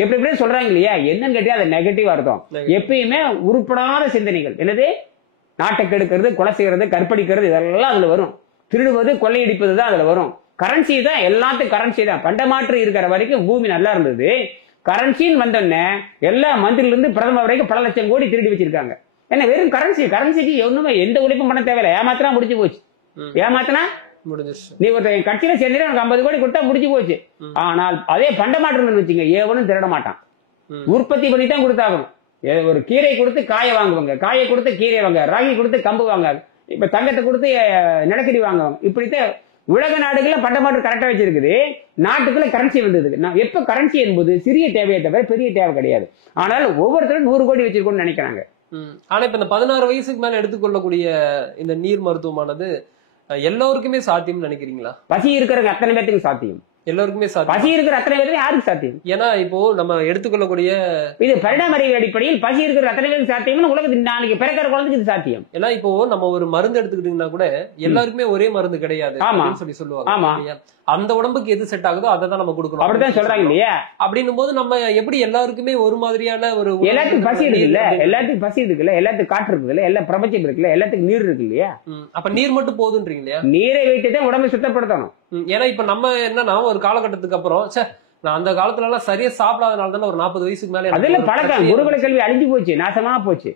எப்படி எப்படியும் சொல்றாங்க இல்லையா? என்னன்னு கேட்டா அது நெகட்டிவ் அர்த்தம். எப்பயுமே உருப்படாத சிந்தனைகள். என்னது? நாட்டை கெடுக்கிறது, கொலை செய்யறது, கற்பழிக்கிறது, இதெல்லாம் அதுல வரும். திருடுவது, கொள்ளையடிப்பது தான் அதுல வரும். கரன்சி தான், எல்லாத்துக்கும் கரன்சி தான். பண்டமாற்று இருக்கிற வரைக்கும் பூமி நல்லா இருந்தது. கரன்சின்னு வந்தோடனே எல்லா மந்திரில இருந்து பிரதமர் வரைக்கும் பல லட்சம் கோடி திருடி வச்சிருக்காங்க. என்ன வெறும் கரன்சிக்கு ஒண்ணுமே எந்த உழைப்பும் பண்ண தேவையில்லை. ஏமாத்தினா முடிஞ்சு போச்சு. ஏமாத்தினா நீ ஒரு கட்சியில சேர்ந்து உனக்கு 50 கோடி கொடுத்தா முடிஞ்சு போச்சு. ஆனால் அதே பண்டமாற்று வச்சுங்க, ஏவனும் திருட மாட்டான். உற்பத்தி பண்ணி தான் கொடுத்தாகணும். ஒரு கீரை கொடுத்து காயை வாங்குவாங்க, காயை கொடுத்து கீரை வாங்க, ராகி கொடுத்து கம்பு வாங்க, இப்ப தங்கத்தை கொடுத்து நிலக்கரி வாங்குவாங்க. இப்படித்தான் உலக நாடுகள்ல பண்டமாற்று கரெக்டா வச்சிருக்குது. நாட்டுக்குள்ள கரன்சி வந்தது. எப்ப கரன்சி என்பது சிறிய தேவையை தவிர பெரிய தேவை கிடையாது. ஆனால் ஒவ்வொருத்தரும் 100 கோடி வச்சிருக்கோம்னு நினைக்கிறாங்க. ஆனா இப்ப இந்த 16 வயசுக்கு மேல எடுத்துக்கொள்ளக்கூடிய இந்த நீர் மருத்துவமானது எல்லோருக்குமே சாத்தியம் நினைக்கிறீங்களா? பசி இருக்கிறவங்க அத்தனை பேருக்கு சாத்தியம். எல்லாருக்குமே சாத்தியம். பசி இருக்கிற அத்தனை பேருக்கு யாருக்கு சாத்தியம்? ஏன்னா இப்போ நம்ம எடுத்துக்கொள்ளக்கூடிய இது பரிணாம அறிவியல் அடிப்படையில் பசி இருக்கிற அத்தனை பேருக்கு சாத்தியம். உலகத்தில் நாளைக்கு பிறக்கிற குழந்தைக்கு இது சாத்தியம். ஏன்னா இப்போ நம்ம ஒரு மருந்து எடுத்துக்கிட்டீங்கன்னா கூட எல்லாருக்குமே ஒரே மருந்து கிடையாது சொல்லி சொல்லுவாங்க. ஆமா, அந்த உடம்புக்கு எது செட் ஆகுதோ அதை தான் நம்ம கொடுக்கணும். அப்படிதான் சொல்றாங்க இல்லையா? அப்படின்னும் போது நம்ம எப்படி எல்லாருக்குமே ஒரு மாதிரியான ஒரு எல்லாத்துக்கும் பசி இருக்குல்ல, எல்லாத்துக்கும் பசி இருக்குல்ல, எல்லாத்துக்கும் காற்று இருக்குல்ல, எல்லா பிரபஞ்சம் இருக்குல்ல, எல்லாத்துக்கும் நீர் இருக்கு இல்லையா? அப்ப நீர் மட்டும் போதுன்றீங்க இல்லையா? நீரை வைத்துதான் உடம்பை சுத்தப்படுத்தணும். ஏன்னா இப்ப நம்ம என்னன்னா ஒரு காலகட்டத்துக்கு அப்புறம் நான் அந்த காலத்துல எல்லாம் சரியா சாப்பிடாதனால தானே ஒரு 40 வயசுக்கு மேல அதுல பழக்கம். குருகுல கல்வி அழிஞ்சு போச்சு, நாசமா போச்சு.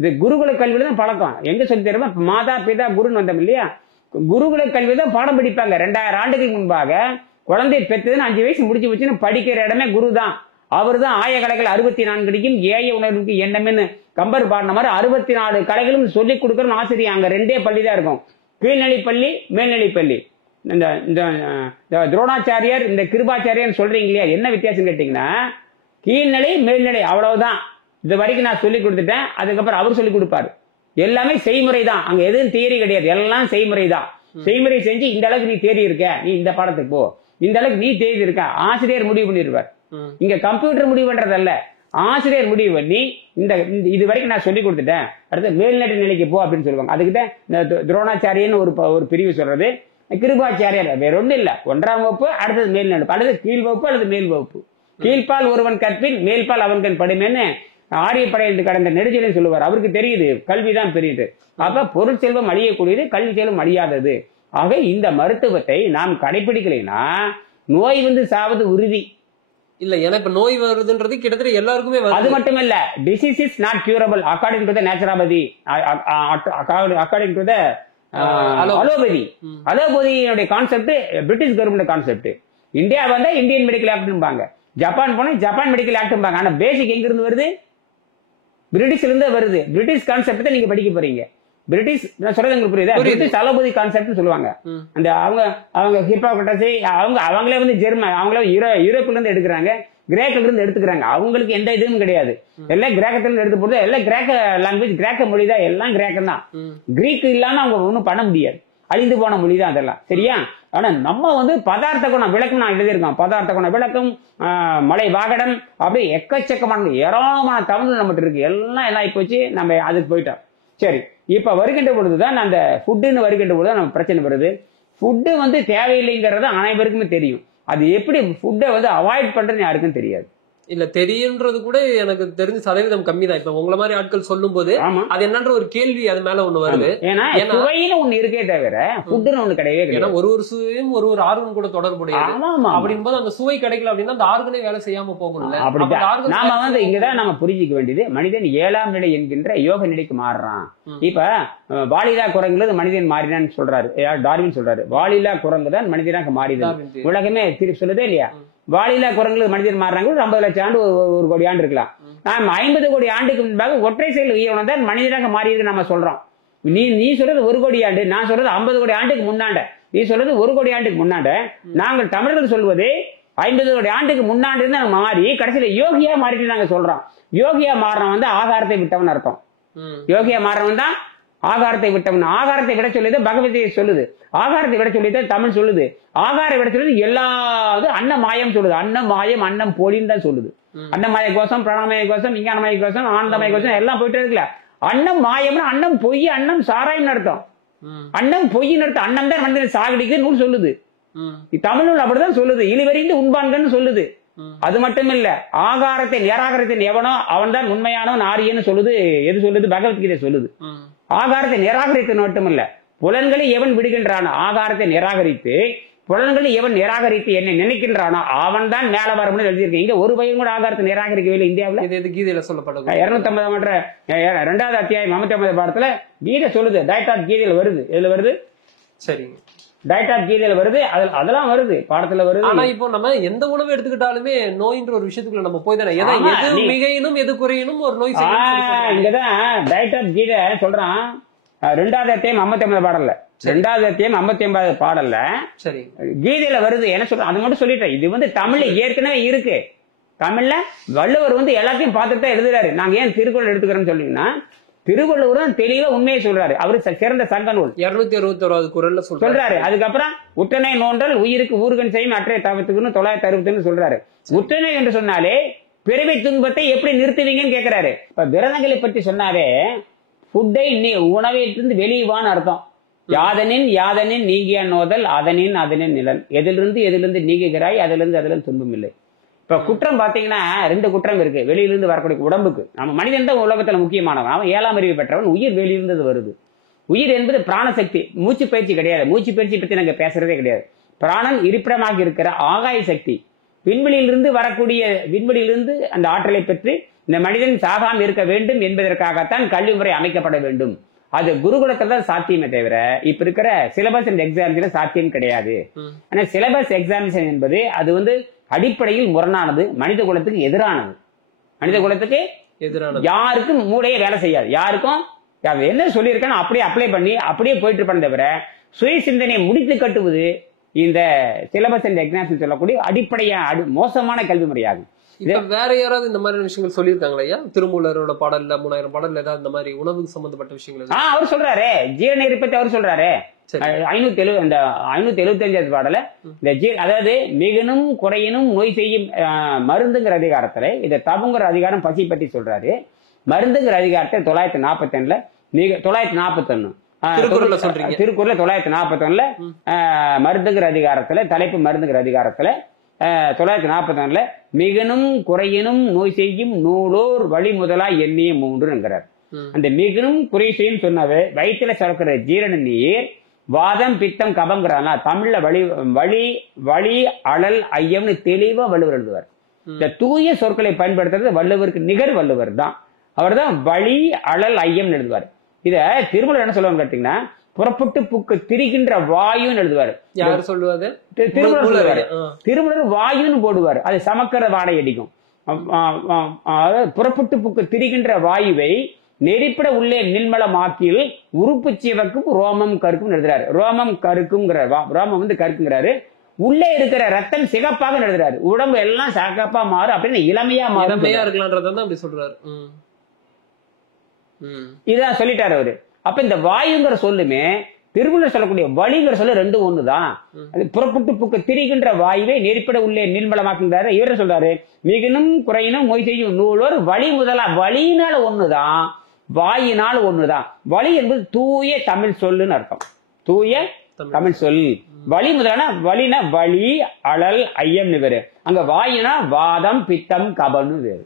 இது குருகுல கல்வியில தான் பழக்கம். எங்க சொல்லி தெரியுமா? மாதா பிதா குருன்னு வந்தோம் இல்லையா? குருகுல கல்வி தான் பாடம் படிப்பாங்க. 2000 ஆண்டுகளுக்கு முன்பாக குழந்தை பெற்றதுன்னு 5 வயசு முடிச்சு வச்சுன்னு படிக்கிற இடமே குரு தான். அவர் தான் ஆய கலைகள் 64 கிடைக்கும் ஏய உணர்வுக்கு எண்ணம்னு கம்பர் பாடின மாதிரி 64 கலைகளும் சொல்லிக் கொடுக்கணும் ஆசிரியர். அங்க 2 பள்ளி தான் இருக்கும், கீழ்நிலை பள்ளி, மேல்நிலை பள்ளி. இந்த துரோணாச்சாரியார், இந்த கிருபாச்சாரியார் சொல்றீங்க இல்லையா? என்ன வித்தியாசம் கேட்டீங்கன்னா, கீழ்நிலை மேல்நிலை அவ்வளவுதான். இது வரைக்கும் நான் சொல்லி கொடுத்துட்டேன், அதுக்கப்புறம் அவர் சொல்லி கொடுப்பாரு. எல்லாமே செய்முறை தான். அங்க எதுவும் தியரி கிடையாது, எல்லாம் செய்முறை தான். செய்முறை செஞ்சு இந்த அளவுக்கு நீ தேடி இருக்க, நீ இந்த பாடத்துக்கு போ, இந்த அளவுக்கு நீ தேடி இருக்க, ஆசிரியர் முடிவு பண்ணிருப்பார். இங்க கம்ப்யூட்டர் முடிவு பண்றதல்ல, ஆசிரியர் முடிவு பண்ணி இந்த இது வரைக்கும் நான் சொல்லி கொடுத்துட்டேன், அடுத்து மேல்நிலை நிலைக்கு போ அப்படின்னு சொல்லுவாங்க. அதுக்குதான் இந்த துரோணாச்சாரியன்னு ஒரு பிரிவு சொல்றது. கிருபாச்சாரியார் வேற ஒன்றும் இல்ல, 1ஆம் வகுப்பு, அடுத்தது மேல்நிலை, அல்லது கீழ் வகுப்பு அல்லது மேல் வகுப்பு. கீழ்பால் ஒருவன் கற்பின், மேல்பால் அவன் கண் படுமேன்னு ஆரியப்படை கடந்த நெடுஞ்செழியன் சொல்லுவார். அவருக்கு தெரியுது கல்விதான் பெரியது. அப்ப பொருள் செல்வம் அழியக்கூடியது, கல்வி செல்வம் அழியாதது. ஆக இந்த மருத்துவத்தை நாம் கடைபிடிக்கலைன்னா நோய் வந்து சாவது உறுதி இல்ல. எனக்கு நோய் வருதுன்றது கிட்டத்தட்ட எல்லாருக்குமே வருது. அது மட்டும் இல்ல, disease is not curable according to the naturopathy, according to the allopathy. அலோபதியோட concept British government concept. India வந்தா இந்தியன் மெடிக்கல் ஆக்ட்பாங்க, ஜப்பான் போனா ஜப்பான் மெடிக்கல் ஆக்ட்பாங்க. ஆனா பேசிக் எங்க இருந்து வருது? பிரிட்டிஷ்ல இருந்து வருது. பிரிட்டிஷ் கான்செப்ட் நீங்க படிக்க போறீங்க. பிரிட்டிஷ் சொல்றது உங்களுக்கு புரியுதா? பிரிட்டிஷ் அலோபதி கான்செப்ட் சொல்லுவாங்க. அந்த அவங்க ஹிப்போக்ரட்டஸ் அவங்களே வந்து ஜெர்மன், அவங்களே யூரோப்ல இருந்து எடுக்கிறாங்க, கிரேக்கல இருந்து எடுத்துக்கிறாங்க. அவங்களுக்கு எந்த இதுவும் கிடையாது, எல்லாம் கிரேக்கத்துல இருந்து எடுத்து போறது, எல்லாம் கிரேக்க லாங்குவேஜ், கிரேக்க மொழி தான், எல்லாம் கிரேக்கம் தான். கிரீக் இல்லாம அவங்க ஒன்றும் பண்ண முடியாது, அழிந்து போன மொழி தான் அதெல்லாம். சரியா? ஆனா நம்ம வந்து பதார்த்த குணம் விளக்கம் நான் எழுதியிருக்கோம். பதார்த்த குணம் விளக்கம், மலை வாகடம், அப்படியே எக்கச்சக்கமான ஏராளமான தமிழ் நம்மகிட்ட இருக்கு. எல்லாம் என்ன ஆகி போச்சு, நம்ம அதுக்கு போயிட்டோம். சரி, இப்ப வருகின்ற பொழுதுதான் அந்த ஃபுட்டுன்னு வருகின்ற பொழுது நம்ம பிரச்சனை வருது. ஃபுட்டு வந்து தேவையில்லைங்கிறது அனைவருக்குமே தெரியும். அது எப்படி ஃபுட்டை வந்து அவாய்ட் பண்றதுன்னு யாருக்கும் தெரியாது. இல்ல தெரியுன்றது கூட எனக்கு தெரிஞ்ச சதவீதம் கம்மி தான். இப்ப உங்களை மாதிரி ஆட்கள் சொல்லும் போது அது என்னன்ற ஒரு கேள்வி அது மேல ஒண்ணு வருது. ஏன்னா சுவைன்னு ஒண்ணு இருக்கே தவிர ஃபுட்னு ஒண்ணு கிடையவே கிடையாது. ஒரு சுவையும் ஒரு ஆர்கன் கூட தொடர்புடையது. அப்படின் போது அந்த சுவை கிடைக்கல அப்படின்னா அந்த ஆர்கனே வேலை செய்யாம போகணும்ல. அப்படிதான் நாம வந்து இங்கதான் நம்ம புரிஞ்சிக்க வேண்டியது, மனிதன் 7ஆம் நிலை என்கின்ற யோக நிலைக்கு மாறுறான். இப்ப வாலிலா குரங்குல மனிதன் மாறினான்னு சொல்றாரு டார்வின் சொல்றாரு. வாலிலா குரங்கு தான் மனிதனாக மாறிதான். உலகமே திருப்பி சொல்லுதே இல்லையா? வாலில்லா குரங்குகள் மனிதர் மாறுறாங்க. ஒரு 50 லட்சம் ஆண்டு, ஒரு கோடி ஆண்டு இருக்கலாம். நாம் 50 கோடி ஆண்டுக்கு முன்பாக ஒற்றை செயல் உயிரினம் தான் மனிதனாக மாறியிருக்கு நம்ம சொல்றோம். நீ சொல்றது 1 கோடி ஆண்டு, நான் சொல்றது 50 கோடி ஆண்டுக்கு முன்னாண்ட, நீ சொல்றது 1 கோடி ஆண்டுக்கு முன்னாண்ட. நாங்கள் தமிழர்கள் சொல்வது 50 கோடி ஆண்டுக்கு முன்னாண்டு மாறி கடைசியில யோகியா மாறிட்டு நாங்க சொல்றோம். யோகியா மாறினவன் வந்து ஆகாரத்தை விட்டவன் அர்த்தம். யோகியா மாறினவன் தான் ஆகாரத்தை விட்டவன். ஆகாரத்தை விட சொல்லியது பகவத்கீதை சொல்லுது. ஆகாரத்தை விட சொல்லியது தமிழ் சொல்லுது. ஆகாரம் விட சொல்லுது எல்லாவது அன்னம் மாயம் சொல்லுது. அன்னம் மாயம் அன்னம் போலின்னு தான் சொல்லுது. அன்னமய கோஷம், பிராணமய கோஷம், விஞ்ஞானமய கோஷம், ஆனந்தமய கோஷம் எல்லாம் போயிட்டு இருக்குல்ல. அன்னம் மாயம்னா அன்னம் பொய், அன்னம் சாராயம் அர்த்தம். அன்னம் பொய்ன்னு அர்த்தம். அன்னம் தான் மனிதனை சாகடிக்கு நூல் சொல்லுது. தமிழ் நூல் அப்படிதான் சொல்லுது. இழிவறிந்து உண்பான்கன்னு சொல்லுது. அது மட்டும் இல்ல, ஆகாரத்தை நிராகரித்த எவனோ அவன் தான் உண்மையானவன் ஆரியன்னு சொல்லுது. எது சொல்லுது? பகவத்கீதை சொல்லுது. ஆகாரத்தை நிராகரித்து மட்டுமல்ல, புலன்களை எவன் விடுகின்றானோ, ஆகாரத்தை நிராகரித்து புலன்களை எவன் நிராகரித்து என்னை நினைக்கின்றானோ அவன் தான் மேல வரணும்னு எழுதியிருக்கேன். இங்க ஒரு பையன் கூட ஆகாரத்தை நிராகரிக்கவில்லை இந்தியாவில். கீதையில சொல்லப்படும் 250 2வது அத்தியாயம் 55 பாடத்துல கீதை சொல்லுது. டைட்டாட் கீதையில வருது. எதுல வருது? சரிங்க, டைட்டாட் கீதையில வருது. அதெல்லாம் வருது, பாடத்துல வருது. ஆனா இப்போ நம்ம எந்த உணவு எடுத்துக்கிட்டாலுமே நோயின்ற ஒரு விஷயத்துக்குள்ள நம்ம போய் தானே எது மிகையினும் எது குறையினும் ஒரு நோய். இங்கதான் டைட்டாட் கீதை சொல்றான். 2வது அத்தியாயம் 55 பாடல்ல, 2வது அத்தியாயம் 55 பாடல்ல சரி கீதையில வருது. என்ன சொல்ற அது மட்டும் சொல்லிட்டேன். இது வந்து தமிழ்ல ஏற்கனவே இருக்கு. தமிழ்ல வள்ளுவர் வந்து எல்லாத்தையும் பார்த்துட்டு தான் எழுதுறாரு. நாங்க ஏன் திருக்குறள் எடுத்துக்கிறோம்னு சொல்றீங்கன்னா, திருவள்ளுவர் தான் தெளிவா உண்மையை சொல்றாரு. அவரு சிறந்த சங்க நூல் 261வது குறள்ல சொல்றாரு. அதுக்கப்புறம் உற்றனை நோன்றல் உயிருக்கு ஊர்கன் செய்யும் அற்றை தவத்துக்குன்னு 960 சொல்றாரு. உற்றனை என்று சொன்னாலே பிறவி துன்பத்தை எப்படி நிறுத்துவீங்கன்னு கேட்கிறாரு. இப்ப விரதங்களை பற்றி சொன்னாவே ஃபுட்டை உணவிலிருந்து வெளியுவான்னு அர்த்தம். யாதனின் நீங்கிய நோதல் அதனின் நிழல். எதிலிருந்து நீங்குகிறாய் அதிலிருந்து துன்பம் இல்லை. இப்ப குற்றம் பாத்தீங்கன்னா 2 குற்றம் இருக்கு. வெளியிலிருந்து வரக்கூடிய உடம்புக்கு, நம்ம மனிதன் தான் உலகத்துல முக்கியமானவன். அவன் 7ஆம் அறிவு பெற்றவன். உயிர் வெளியிலிருந்து வருது. உயிர் என்பது பிராணசக்தி, மூச்சு பயிற்சி கிடையாது. மூச்சு பயிற்சி பத்தி நாங்க பேசுறதே கிடையாது. பிராணன் இருப்பிடமாக இருக்கிற ஆகாய சக்தி. விண்வெளியிலிருந்து வரக்கூடிய, விண்வெளியிலிருந்து அந்த ஆற்றலை பெற்று இந்த மனிதன் சாகாமல் இருக்க வேண்டும் என்பதற்காகத்தான் கல்வி முறை அமைக்கப்பட வேண்டும். அது குருகுலத்துல தான் சாத்தியமே தவிர இப்ப இருக்கிற சிலபஸ் அண்ட் எக்ஸாமினேஷன் சாத்தியம் கிடையாது. ஆனா சிலபஸ் எக்ஸாமினேஷன் என்பது அது வந்து அடிப்படையில் முரணானது, மனித குலத்துக்கு எதிரானது. மனித குலத்துக்கு எதிரானது. யாருக்கும் மூளையே வேலை செய்யாது. யாருக்கும் என்ன சொல்லியிருக்கான்னு அப்படியே அப்ளை பண்ணி அப்படியே போயிட்டு இருப்பான தவிர சுய சிந்தனையை முடித்து கட்டுவது இந்த சிலபஸ் அண்ட் எக்ஸாமினேஷன் சொல்லக்கூடிய அடிப்படையா மோசமான கல்வி முறையாகும். வேற யாராவது இந்த மாதிரி விஷயங்கள் சொல்லியிருக்காங்களா ஐயா? திருமூலரோட பாடல்ல 3000 பாடல்ல ஏதாவது இந்த மாதிரி உணவு சம்பந்தப்பட்ட விஷயங்கள் அவர் சொல்றாரு. ஜீரணை பத்தி அவர் சொல்றாரு. 575 பாடல இந்த அதாவது மிகனும் குறையினும் நோய் செய்யும் மருந்துங்கிற அதிகாரத்துல இத தபுங்கிற அதிகாரம் பசி பத்தி சொல்றாரு. மருந்துங்கிற அதிகாரத்தை 941 திருக்குறள்ல 941 மருந்துங்கிற அதிகாரத்துல தலைப்பு மருந்துங்கிற அதிகாரத்துல 941 மிகனும் குறையினும் நோய் செய்யும் நூலோர் வழி முதலா எண்ணிய 3 அந்த மிகனும் குறை செய்யும் சொன்னாவே வயிற்றுல சுரக்கிற ஜீரண நீர் வாதம் பித்தம் கபங்கிறாங்க. தமிழ்ல வழி அழல் ஐயம்னு தெளிவா வள்ளுவர் எழுதுவார். இந்த தூய சொற்களை பயன்படுத்துறது வள்ளுவருக்கு நிகர் வள்ளுவர் தான். அவர் தான் வழி அழல் ஐயம் எழுதுவார். இத திருமூலர் என்ன சொல்லுவாங்க கேட்டீங்கன்னா, புறப்பட்டு புக்கு திரிகின்ற வாயுன்னு எழுதுவாரு. யார் சொல்லுவாரு? திருமூலர் சொல்லுவாரு. திருமூலர் வாயுன்னு போடுவார். அது சமக்கிற வாடை அடிக்கும். புறப்பட்டு புக்கு திரிகின்ற வாயுவை நெறிப்பட உள்ளே நின்மலமாக்கில் உறுப்பு சிவக்கும் ரோமம் கருக்கும் எழுதுறாரு. ரோமம் கருக்கும்ங்கிறார். ரோமம் வந்து கருக்குங்கிறாரு. உள்ளே இருக்கிற ரத்தம் சிகப்பாக எழுதுறாரு. உடம்பு எல்லாம் சிகப்பா மாறும் அப்படின்னு இளமையா இருக்கலாம்ன்றதான் அப்படி சொல்றாரு. இதான் சொல்லிட்டாரு அவரு. அப்ப இந்த வாயுங்கிற சொல்லுமே திருமூலர் சொல்லக்கூடிய வழிங்கிற சொல்ல 2 ஒண்ணுதான். புறப்பட்டு புக்கு திரிகின்ற வாயுவை நெறிப்பட உள்ளே நீர்மலமாக்குங்கிறாரு. இவர சொல்றாரு மிகனும் குறையினும் மொய் செய்யும் நூலோர் வழி முதலா. வழியினால ஒண்ணுதான், வாயினால் ஒண்ணுதான். வழி என்பது தூய தமிழ் சொல்லுன்னு அர்த்தம். தூய தமிழ் சொல். வழி முதலான வழினா வழி அழல் ஐயம் வேறு. அங்க வாயினா வாதம் பித்தம் கபன்னு வேறு.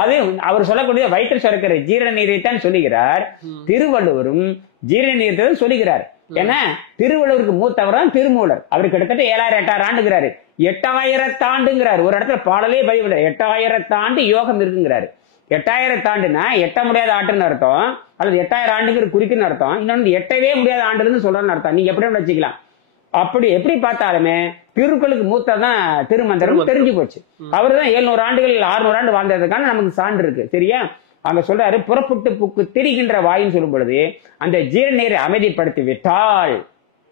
அது அவர் சொல்லக்கூடிய வயிற்று சுரக்கிற ஜீரண நீரைத்தான் சொல்லுகிறார். திருவள்ளுவரும் ஜீரண நீரை சொல்லுகிறார். ஏன்னா திருவள்ளுவருக்கு மூத்தவர் தான் திருமூலர். அவர் கிட்டத்தட்ட 7000-8000 ஆண்டுங்கிறாரு. 8000 ஆண்டுங்கிறாரு. ஒரு இடத்துல பாடலே பதிவிட 8000 ஆண்டு யோகம் இருக்குங்கிறாரு. 8000 ஆண்டுனா எட்ட முடியாத ஆண்டுன்னு அர்த்தம், அல்லது 8000 ஆண்டுங்கிற குறிக்குன்னு அர்த்தம். இன்னொன்று எட்டவே முடியாத ஆண்டுன்னு சொல்றேன்னு அர்த்தம். நீங்க எப்படி வச்சுக்கலாம். அப்படி எப்படி பார்த்தாலுமே திருக்குறளுக்கு மூத்ததான் திருமந்திரம் தெரிஞ்சு போச்சு. அவரு தான் 700 ஆண்டுகள் 600 ஆண்டு வாழ்ந்ததுக்கான நமக்கு சான்று இருக்கு. சரியா? அங்க சொல்றாரு, புறப்பட்டு புக்கு திரிகின்ற வாயின்னு சொல்லும் பொழுது அந்த ஜீரநீரை அமைதிப்படுத்தி விட்டால்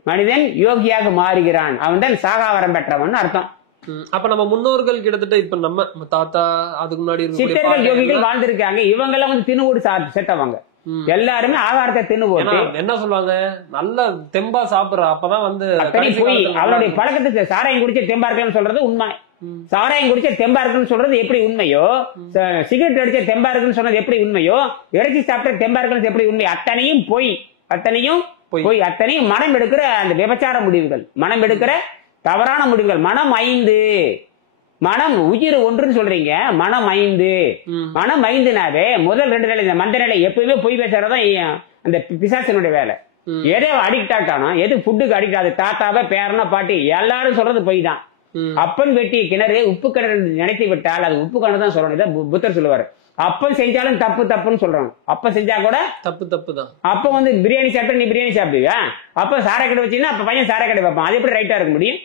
மனிதன் யோகியாக மாறுகிறான், அவன் தான் சாகாவரம் பெற்றவன் அர்த்தம். அப்ப நம்ம முன்னோர்கள் கிட்டத்தட்ட இப்ப நம்ம தாத்தா அதுக்கு முன்னாடி சித்தர்கள் யோகிகள் வாழ்ந்திருக்காங்க. இவங்க எல்லாம் வந்து தின்னுவோடு செத்தவங்க. எல்லாருமே ஆகாரத்தை தின்னு போட்டு என்ன சொல்லுவாங்க, நல்ல தெம்பா சாப்பிடுற அப்பதான் வந்து போய் அவருடைய பழக்கத்துக்கு சாராயம் குடிச்ச தெம்பா இருக்கலன்னு சொல்றது உண்மை. சாராயம் குடிச்ச தெம்பா இருக்குன்னு சொல்றது எப்படி உண்மையோ, சிகரெட் அடிச்ச தெம்பா இருக்குன்னு சொன்னது எப்படி உண்மையோ, இறைச்சி சாப்பிட்ட தெம்பா இருக்குன்னு எப்படி உண்மை, அத்தனையும் போய் அத்தனையும் மனம் எடுக்கிற அந்த விபச்சார முடிவுகள், மனம் எடுக்கிற தவறான முடிவுகள். மனம் 5, மனம் உயிர் 1ன்னு சொல்றீங்க, மனம் 5. மனம் 5நாவே முதல் 2 நிலை இந்த மந்த நிலை எப்பயுமே பொய் பேசுறதான் அந்த பிசாசனுடைய வேலை. எதோ அடிக்ட் ஆட்டானோ, எது ஃபுட்டுக்கு அடிக்ட் ஆகுது, தாத்தாவை பேரனா பாட்டி எல்லாரும் சொல்றது பொய் தான். அப்பன் வெட்டிய கிணறு உப்பு கிணறு நினைத்து விட்டால் அது உப்பு கிணறு தான் சொல்லணும். இதான் புத்தர் சொல்லுவாரு. அப்பன் செஞ்சாலும் தப்பு தப்புன்னு சொல்றாங்க. அப்ப செஞ்சா கூட தப்பு தான். அப்ப வந்து பிரியாணி சாப்பிட்டா நீ பிரியாணி சாப்பிடுவியா, அப்ப சாரை கடை வச்சீங்கன்னா அப்ப பையன் சாரை கடை வைப்பான். அது எப்படி ரைட்டா இருக்க முடியும்?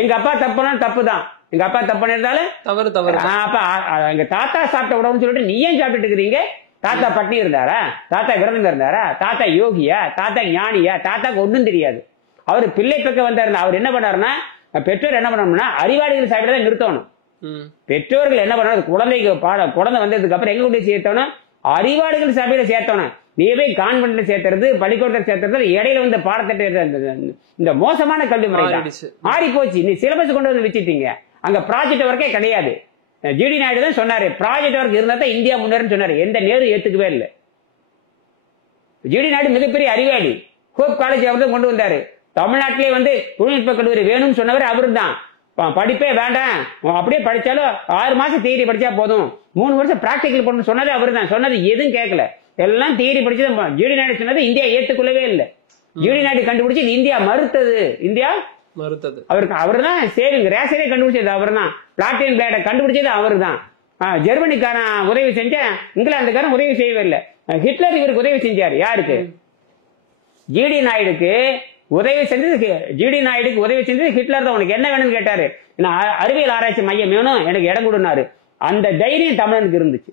எங்க அப்பா தப்புனா தப்பு தான், எங்க அப்பா தப்பு பண்ணிருந்தாலும் தவறு. அப்ப எங்க தாத்தா சாப்பிட்ட உடம்புன்னு சொல்லிட்டு நீ ஏன் சாப்பிட்டு இருக்கிறீங்க? தாத்தா பட்டினி இருந்தாரா? தாத்தா விரதம் இருந்தாரா? தாத்தா யோகியா? தாத்தா ஞானியா? தாத்தாக்கு ஒண்ணும் தெரியாது. அவரு பிள்ளை பக்க வந்தாரு. அவர் என்ன பண்ணாருன்னா, பெற்றோர் என்ன பண்ணணும்னா அறிவாளிகள் சாப்பிட நிறுத்தணும். பெற்றோர்கள் என்ன பண்ணணும், குழந்தைக்கு குழந்தை வந்ததுக்கு அப்புறம் எங்க கொண்டு சேர்த்தோம்னா அறிவாளிகள் சபையில சேர்த்தோம். நீ போய் கான்வென்ட்ல சேர்த்துறது, பள்ளிக்கூடத்தில் சேர்த்துறது, இடையில வந்து பாடத்திட்ட இந்த மோசமான கல்வி முறை மாறி போச்சு. நீ சிலபஸ் கொண்டு வந்து வச்சுட்டீங்க. அங்க ப்ராஜெக்ட் ஒர்க்கே கிடையாது. ஜிடி நாயுடு தான் சொன்னாரு, ப்ராஜெக்ட் ஒர்க் இருந்தா தான் இந்தியா முன்னேறும் சொன்னாரு. எந்த நேரு ஏத்துக்கவே இல்லை. ஜிடி நாயுடு மிகப்பெரிய அறிவாளி. ஹோப் காலேஜ் அவர் தான் கொண்டு வந்தாரு. தமிழ்நாட்டிலே வந்து தொழில்நுட்ப கல்லூரி வேணும்னு சொன்னவர் அவரு தான். படிப்பே வேண்டாம், அப்படியே படிச்சாலும் 6 மாசம் தியரி படிச்சா போதும், 3 வருஷம் பிராக்டிகல் பண்ணு சொன்னது அவரு தான். சொன்னது எதுவும் கேட்கல, எல்லாம் தியரி படிச்சது. ஜிடி நாயுடு சொன்னது இந்தியா ஏத்துக்கொள்ளவே இல்லை. ஜிடி நாயுடு கண்டுபிடிச்சு இந்தியா மறுத்தது. இந்தியா மறுத்தது அவரு தான். சேவிங் ரேஷனே கண்டுபிடிச்சது அவரு தான். பிளாட்டினம் பிளேட கண்டுபிடிச்சது அவரு தான். ஜெர்மனிக்கான உதவி செஞ்ச இங்கிலாந்துக்கான உதவி செய்யவே இல்லை. ஹிட்லர் இவருக்கு உதவி செஞ்சாரு. யாருக்கு? ஜிடி நாயுடுக்கு உதவி செஞ்சது. ஜிடி நாயுடுக்கு உதவி செஞ்சது ஹிட்லர் தான். உனக்கு என்ன வேணும்னு கேட்டாரு. அறிவியல் ஆராய்ச்சி மையம் வேணும், எனக்கு இடம் கொடுனாரு. அந்த தைரியம் தமிழனுக்கு இருந்துச்சு.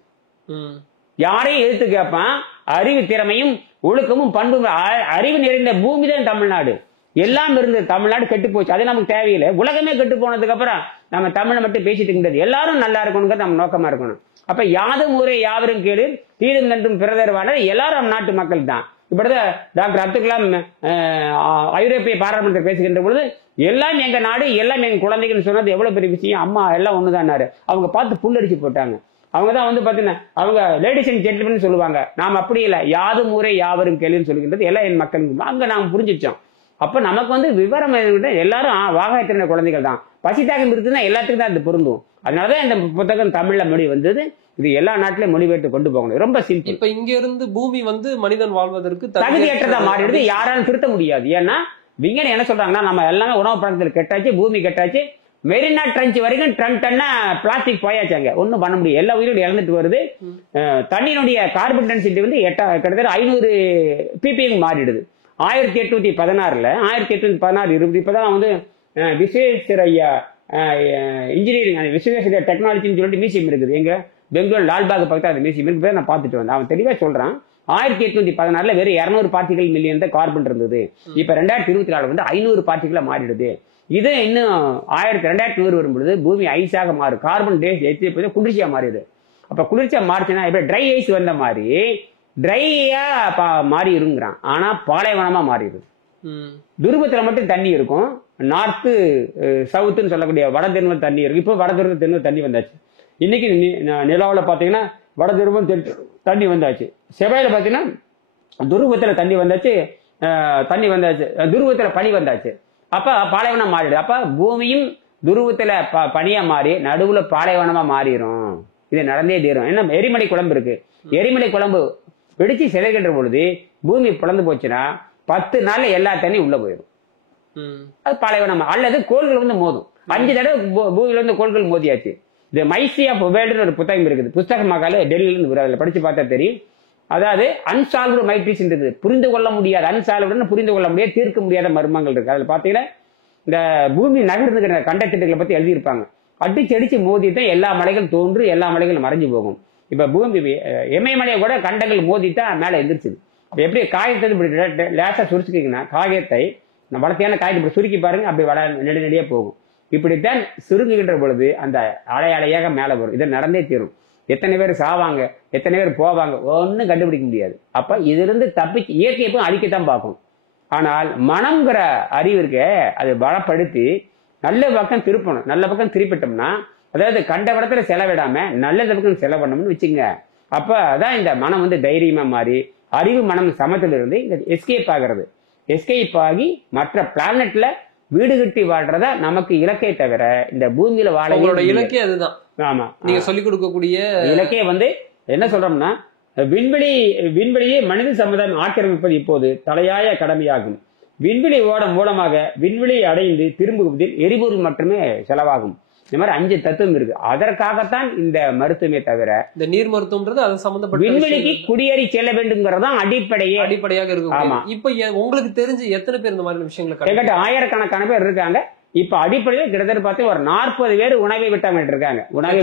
யாரையும் எதிர்த்து கேட்பான். அறிவு திறமையும் ஒழுக்கமும் பண்பும் அறிவு நிறைந்த பூமி தான் தமிழ்நாடு. எல்லாம் இருந்தது. தமிழ்நாடு கெட்டு போச்சு, அது நமக்கு தேவையில்லை. உலகமே கெட்டு போனதுக்கு அப்புறம் நம்ம தமிழை மட்டும் பேசிட்டு இருந்தது. எல்லாரும் நல்லா இருக்கணுங்கிறது நம்ம நோக்கமா இருக்கணும். அப்ப யாதும் ஊரே யாவரும் கேளு தீரும் நன்றும் பிறதர்வான எல்லாரும் நம்ம நாட்டு மக்கள் தான். இப்படிதான் டாக்டர் அப்துல் கலாம் ஐரோப்பிய பாராளுமன்றத்தில் பேசுகின்ற பொழுது எல்லாம் எங்க நாடு, எல்லாம் எங்க குழந்தைகள் சொன்னது எவ்வளவு பெரிய விஷயம். அம்மா எல்லாம் ஒண்ணுதான்னாரு. அவங்க பார்த்து புல்லடிச்சு போட்டாங்க. அவங்கதான் வந்து பாத்தீங்கன்னா அவங்க லேடிஸ் அண்ட் ஜென்டில்மேன் சொல்லுவாங்க. நாம் அப்படி இல்லை, யாதும் ஊரே யாவரும் கேளுன்னு சொல்லுகின்றது எல்லாம் என் மக்களுக்கு. அங்க நாம புரிஞ்சிச்சோம். அப்ப நமக்கு வந்து விவரம் எல்லாரும் வாகாயத்தின குழந்தைகள் தான். பசித்தாகம் இருக்குதுன்னா எல்லாத்துக்கும் தான் இது பொருந்தும். அதனாலதான் இந்த புத்தகம் தமிழ்ல மொழி வந்தது. இது எல்லா நாட்டிலும் மொழிபெயர்த்து கொண்டு போகணும். ரொம்ப சிம்பிள். இப்ப இங்க இருந்து பூமி வந்து மனிதன் வாழ்வதற்கு தகுதியற்றதா மாறிடுது. யாராலும் திருத்த முடியாது. ஏன்னா விஞ்ஞானி என்ன சொல்றாங்கன்னா, நம்ம எல்லாமே உணவு பழக்கத்தில் கெட்டாச்சு, பூமி கெட்டாச்சு. மெரினா ட்ரெஞ்ச் வரைக்கும் டன்னா பிளாஸ்டிக் போயாச்சாங்க. ஒன்னும் பண்ண முடியும். எல்லா உயிரும் இழந்துட்டு வருது. தண்ணியினுடைய கார்பன் டென்சிட்டி வந்து கிட்டத்தட்ட 500 ppm மாறிடுது. 1816 1816 இப்பதான் வந்து விஸ்வேஸ்வரய்யா இன்ஜினியரிங் விஸ்வேஸ்வரய்யா டெக்னாலஜின்னு சொல்லிட்டு மியூசியம் இருக்குது. எங்க பெங்களூர் லால்பாக் பக்கத்தில் அந்த மியூசியம் இருக்கு. நான் பார்த்துட்டு வந்தேன். அவன் தெளிவா சொல்றான். 1816 வெறும் 200 பார்ட்டிகல் மில்லியன் தான் கார்பன் இருந்தது. இப்ப 2024 வந்து 500 பார்ட்டிகளா மாறிடுது. இது இன்னும் 2100 வரும்பொழுது பூமி ஐஸாக மாறும். கார்பன் டே குளிர்ச்சியா மாறிடுது. அப்ப குளிர்ச்சியா மாறிச்சுன்னா இப்ப ட்ரை ஐஸ் வந்த மாதிரி ட்ரையா மாறி இருங்கிறான். ஆனா பாலைவனமா மாறிடுது. துருவத்துல மட்டும் தண்ணி இருக்கும். நார்த்து சவுத்துன்னு சொல்லக்கூடிய வட துருவம் தண்ணி இருக்கு. இப்போ வட துருவம் தென் தண்ணி வந்தாச்சு. இன்னைக்கு நிலாவில் பாத்தீங்கன்னா வட துருவம் தண்ணி வந்தாச்சு. செவ்வாயில பாத்தீங்கன்னா துருவத்துல தண்ணி வந்தாச்சு, துருவத்துல பனி வந்தாச்சு. அப்ப பாலைவனம் மாறிடுது. அப்ப பூமியும் துருவத்துல பனியா மாறி நடுவுல பாலைவனமா மாறிடும். இது நடந்தே தீரும். என்ன எரிமலை குழம்பு இருக்கு. எரிமலை குழம்பு வெடிச்சு சிதைகின்ற பொழுது பூமி பிளந்து போச்சுன்னா 10 நாள்ல எல்லா தண்ணி உள்ள போயிடும். அது பாலைவனம். அல்லது கோள்கள் வந்து மோதும். 5 தடவை பூமியில இருந்து கோள்கள் மோதியாச்சு. இந்த மைசி ஆஃப் வேர்ல்டுன்னு ஒரு புத்தகம் இருக்குது. புஸ்தகமாக டெல்லியில இருந்து படிச்சு பார்த்தா தெரியும். அதாவது அன்சால்வ்டு மைட்ரிஸ் இருக்குது, புரிந்து கொள்ள முடியாது, அன்சால்வ்டுன்னு புரிந்து கொள்ள முடியாது, தீர்க்க முடியாத மர்மங்கள் இருக்கு. அதில் பார்த்தீங்கன்னா இந்த பூமி நகர்ந்துக்கிற கண்டத்திட்டங்களை பற்றி எழுதியிருப்பாங்க. அடிச்சு மோதி தான் எல்லா மலைகளும் தோன்று, எல்லா மலைகளும் மறைஞ்சு போகும். இப்போ பூமி இமயமலையை கூட கண்டங்கள் மோதித்தான் மேலே எந்திரிச்சுது. அப்போ எப்படி காயத்தை இப்படி லேசாக சுரிச்சுக்கிங்கன்னா காயத்தை வளர்த்தியான காயத்தை இப்படி சுருக்கி பாருங்க, அப்படி நெடுநெடியாக போகும். இப்படித்தான் சுருங்குகின்ற பொழுது அந்த அலையாக மேலே வரும். இதை நடந்தே தீரும். எத்தனை பேர் சாவாங்க, எத்தனை பேர் போவாங்க, ஒன்றும் கண்டுபிடிக்க முடியாது. அப்போ இதிலிருந்து தப்பிச்சு இயற்கையை போய் அழிக்கத்தான் பார்க்கும். ஆனால் மனம்ங்கிற அறிவு இருக்க அதை பலப்படுத்தி நல்ல பக்கம் திருப்பணும். நல்ல பக்கம் திருப்பிட்டோம்னா, அதாவது கண்ட இடத்துல செலவிடாம நல்ல பக்கம் செலவிடணும்னு வச்சுங்க. அப்போ அதான் இந்த மனம் வந்து தைரியமா மாறி அறிவு மனம் சமத்துல இருந்து இந்த எஸ்கேப் ஆகிறது. எஸ்கேப் ஆகி மற்ற பிளானட்ல வீடு கட்டி வாழ்றதா நமக்கு இலக்கை தவிர இந்த பூமியில வாழ இலக்கே அதுதான். ஆமா, நீங்க சொல்லிக் கொடுக்கக்கூடிய இலக்கே வந்து என்ன சொல்றோம்னா, விண்வெளியை மனித சமுதாயம் ஆக்கிரமிப்பது இப்போது தலையாய கடமையாகும். விண்வெளி ஓடம் மூலமாக விண்வெளியை அடைந்து திரும்புவதில் எரிபொருள் மட்டுமே செலவாகும். இந்த மாதிரி 5 தத்துவம் இருக்கு. அதற்காகத்தான் இந்த மருத்துவமே தவிர இந்த நீர் மருத்துவம்ன்றது அது சம்பந்தப்பட்ட விண்வெளிக்கு குடியேறி செல்ல வேண்டும்ங்கிறதான் அடிப்படையாக இருக்கு. ஆமா, இப்ப உங்களுக்கு தெரிஞ்சு எத்தனை பேர் இந்த மாதிரி விஷயங்களை என்கிட்ட ஆயிரக்கணக்கான பேர் இருக்காங்க. இப்ப அடிப்படையில் கிட்டத்தட்ட பார்த்து ஒரு 40 பேர் உணவை விட்டாங்க இருக்காங்க. உணவு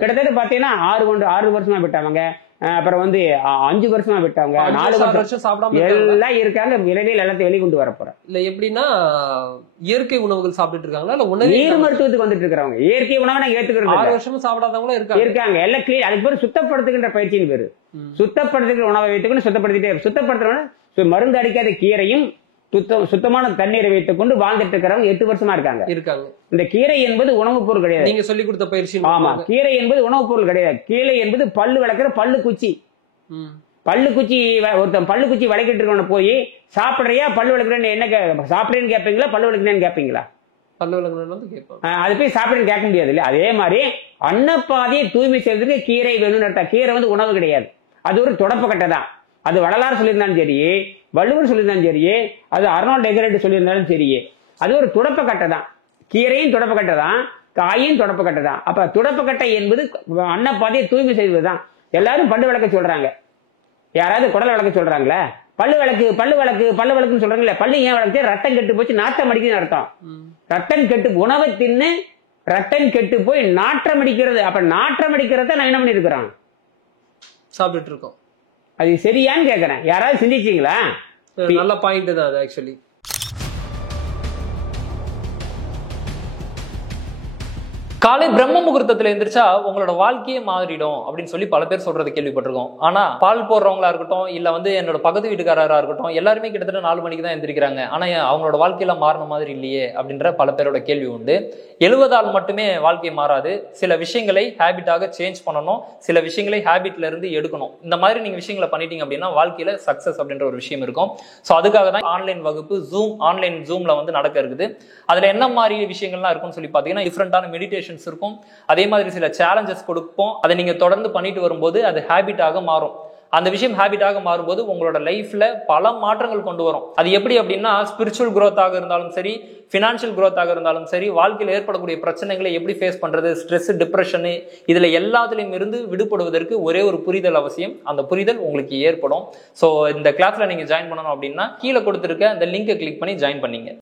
கிட்டத்தட்ட பாத்தீங்கன்னா 6 வருஷமா விட்டாங்க. அப்புறம் வந்து 5 வருஷமா விட்டாங்க, 4 வருஷம் சாப்பிடாம எல்லாம் இருக்காங்க. விரைவில் எல்லாத்தையும் வெளிக்கொண்டு வர போறேன். இல்ல எப்படின்னா இயற்கை உணவுகள் சாப்பிட்டு இருக்காங்களா, இல்ல உணவு நீர் மருத்துவத்துக்கு வந்துட்டு இருக்கிறவங்க இயற்கை உணவை நாங்க ஏத்துக்கிறது 6 வருஷமும் சாப்பிடாதவங்களும் இருக்காங்க. எல்லாம் கிளீன். அதுக்கு பேர் சுத்தப்படுத்துகின்ற பயிற்சியின் பேரு. சுத்தப்படுத்துகிற உணவை வைத்துக்கொண்டு சுத்தப்படுத்திட்டே சுத்தப்படுத்துறவங்க மருந்து அடிக்காத கீரையும் சுத்தமான தண்ணீரை வைத்துக் கொண்டு வாழ்ந்துட்டு இருக்கிறவங்க 8 வருஷமா இருக்காங்க. இந்த கீரை என்பது உணவுப் பொருள் கிடையாது. நீங்க சொல்லிக் கொடுத்த பயிற்சி. ஆமா, கீரை என்பது உணவுப் பொருள் கிடையாது. கீரை என்பது பல்லு விளக்குற பல்லு குச்சி. ஒருத்தன் பல்லு குச்சி விளக்கிட்டு இருக்கவன போய் சாப்பிடுறியா பல்லு விளக்குறேன்னு என்ன சாப்பிடுறேன்னு கேட்பீங்களா, பல்லு விளக்குறேன்னு கேட்பீங்களா? பல்லு விளக்குறேன்னு அது போய் சாப்பிடுன்னு கேட்க முடியாது இல்ல. அதே மாதிரி அன்னப்பாதையை தூய்மை செய்வதற்கு கீரை வேணும்னு. கீரை வந்து உணவு கிடையாது, அது ஒரு தொடப்பக்கட்டை தான். அது வள்ளலார் சொல்லியிருந்தாலும் சரி, வள்ளுவர் சொல்லியிருந்தாலும் சரி, அது அர்னால்ட் எகரேட் சொல்லியிருந்தாலும் சரி, அது ஒரு துடப்பக்கட்டை தான். கீரையும் துடப்பக்கட்டை தான், காயும் துடப்பக்கட்டை தான். அப்ப துடப்பக்கட்டை என்பது அன்னப்பாதையை தூய்மை செய்வதுதான். எல்லாரும் பல்லு விளக்க சொல்றாங்க, யாராவது குடல் விளக்க சொல்றாங்களே, பல்லு விளக்குன்னு சொல்றாங்களே. பல்லு ஏன் விளக்கு? ரத்தம் கெட்டு போச்சு, நாட்டம் அடிக்குதுன்னு அர்த்தம். ரத்தம் கெட்டு உணவை தின்னு ரத்தம் கெட்டு போய் நாற்றம் அடிக்கிறது. அப்ப நாற்றம் அடிக்கிறத நான் என்ன பண்ணி இருக்கிறோம், சாப்பிட்டு இருக்கோம். அது சரியான்னு கேக்குறேன். யாராவது சிந்திச்சீங்களா? நல்ல பாயிண்ட் தான் அது. ஆக்சுவலி காலை பிரம்ம முகூர்த்தத்துல எந்திரிச்சா உங்களோட வாழ்க்கையே மாறிடும் அப்படின்னு சொல்லி பல பேர் சொல்றது கேள்விப்பட்டிருக்கோம். ஆனா பால் போடுறவங்களா இருக்கட்டும், இல்ல வந்து என்னோட பக்கத்து வீட்டுக்காரரா இருக்கட்டும், எல்லாருமே கிட்டத்தட்ட 4 மணிக்கு தான் எந்திரிக்கிறாங்க. ஆனா அவங்களோட வாழ்க்கையில மாறின மாதிரி இல்லையே அப்படின்ற பல பேரோட கேள்வி உண்டு. எழுவதால் மட்டுமே வாழ்க்கை மாறாது. சில விஷயங்களை ஹேபிட்டாக சேஞ்ச் பண்ணணும், சில விஷயங்களை ஹேபிட்ல இருந்து எடுக்கணும். இந்த மாதிரி நீங்க விஷயங்களை பண்ணிட்டீங்க அப்படின்னா வாழ்க்கையில சக்சஸ் அப்படின்ற ஒரு விஷயம் இருக்கும். ஸோ அதுக்காக தான் ஆன்லைன் வகுப்பு ஆன்லைன் ஜூம்ல வந்து நடக்க இருக்குது. அதுல என்ன மாதிரி விஷயங்கள்லாம் இருக்கும்னு சொல்லி பாத்தீங்கன்னா டிஃப்ரெண்டான மெடிடேஷன்ஸ் இருக்கும். அதே மாதிரி சில சேலஞ்சஸ் கொடுப்போம். அதை நீங்க தொடர்ந்து பண்ணிட்டு வரும்போது அது ஹேபிட்டாக மாறும். அந்த விஷயம் ஹேபிட்டாக மாறும்போது உங்களோட லைஃப்ல பல மாற்றங்கள் கொண்டு வரும். அது எப்படி அப்படின்னா ஸ்பிரிச்சுவல் growth-ஆக இருந்தாலும் சரி, ஃபினான்ஷியல் growth-ஆக இருந்தாலும் சரி, வாழ்க்கையில் ஏற்படக்கூடிய பிரச்சனைகளை எப்படி ஃபேஸ் பண்றது, ஸ்ட்ரெஸ், டிப்ரெஷனு, இதுல எல்லாத்துலயும் இருந்து விடுபடுவதற்கு ஒரே ஒரு புரிதல் அவசியம். அந்த புரிதல் உங்களுக்கு ஏற்படும். ஸோ இந்த கிளாஸ்ல நீங்க ஜாயின் பண்ணணும் அப்படின்னா கீழே கொடுத்துருக்க அந்த லிங்கை கிளிக் பண்ணி ஜாயின் பண்ணீங்க.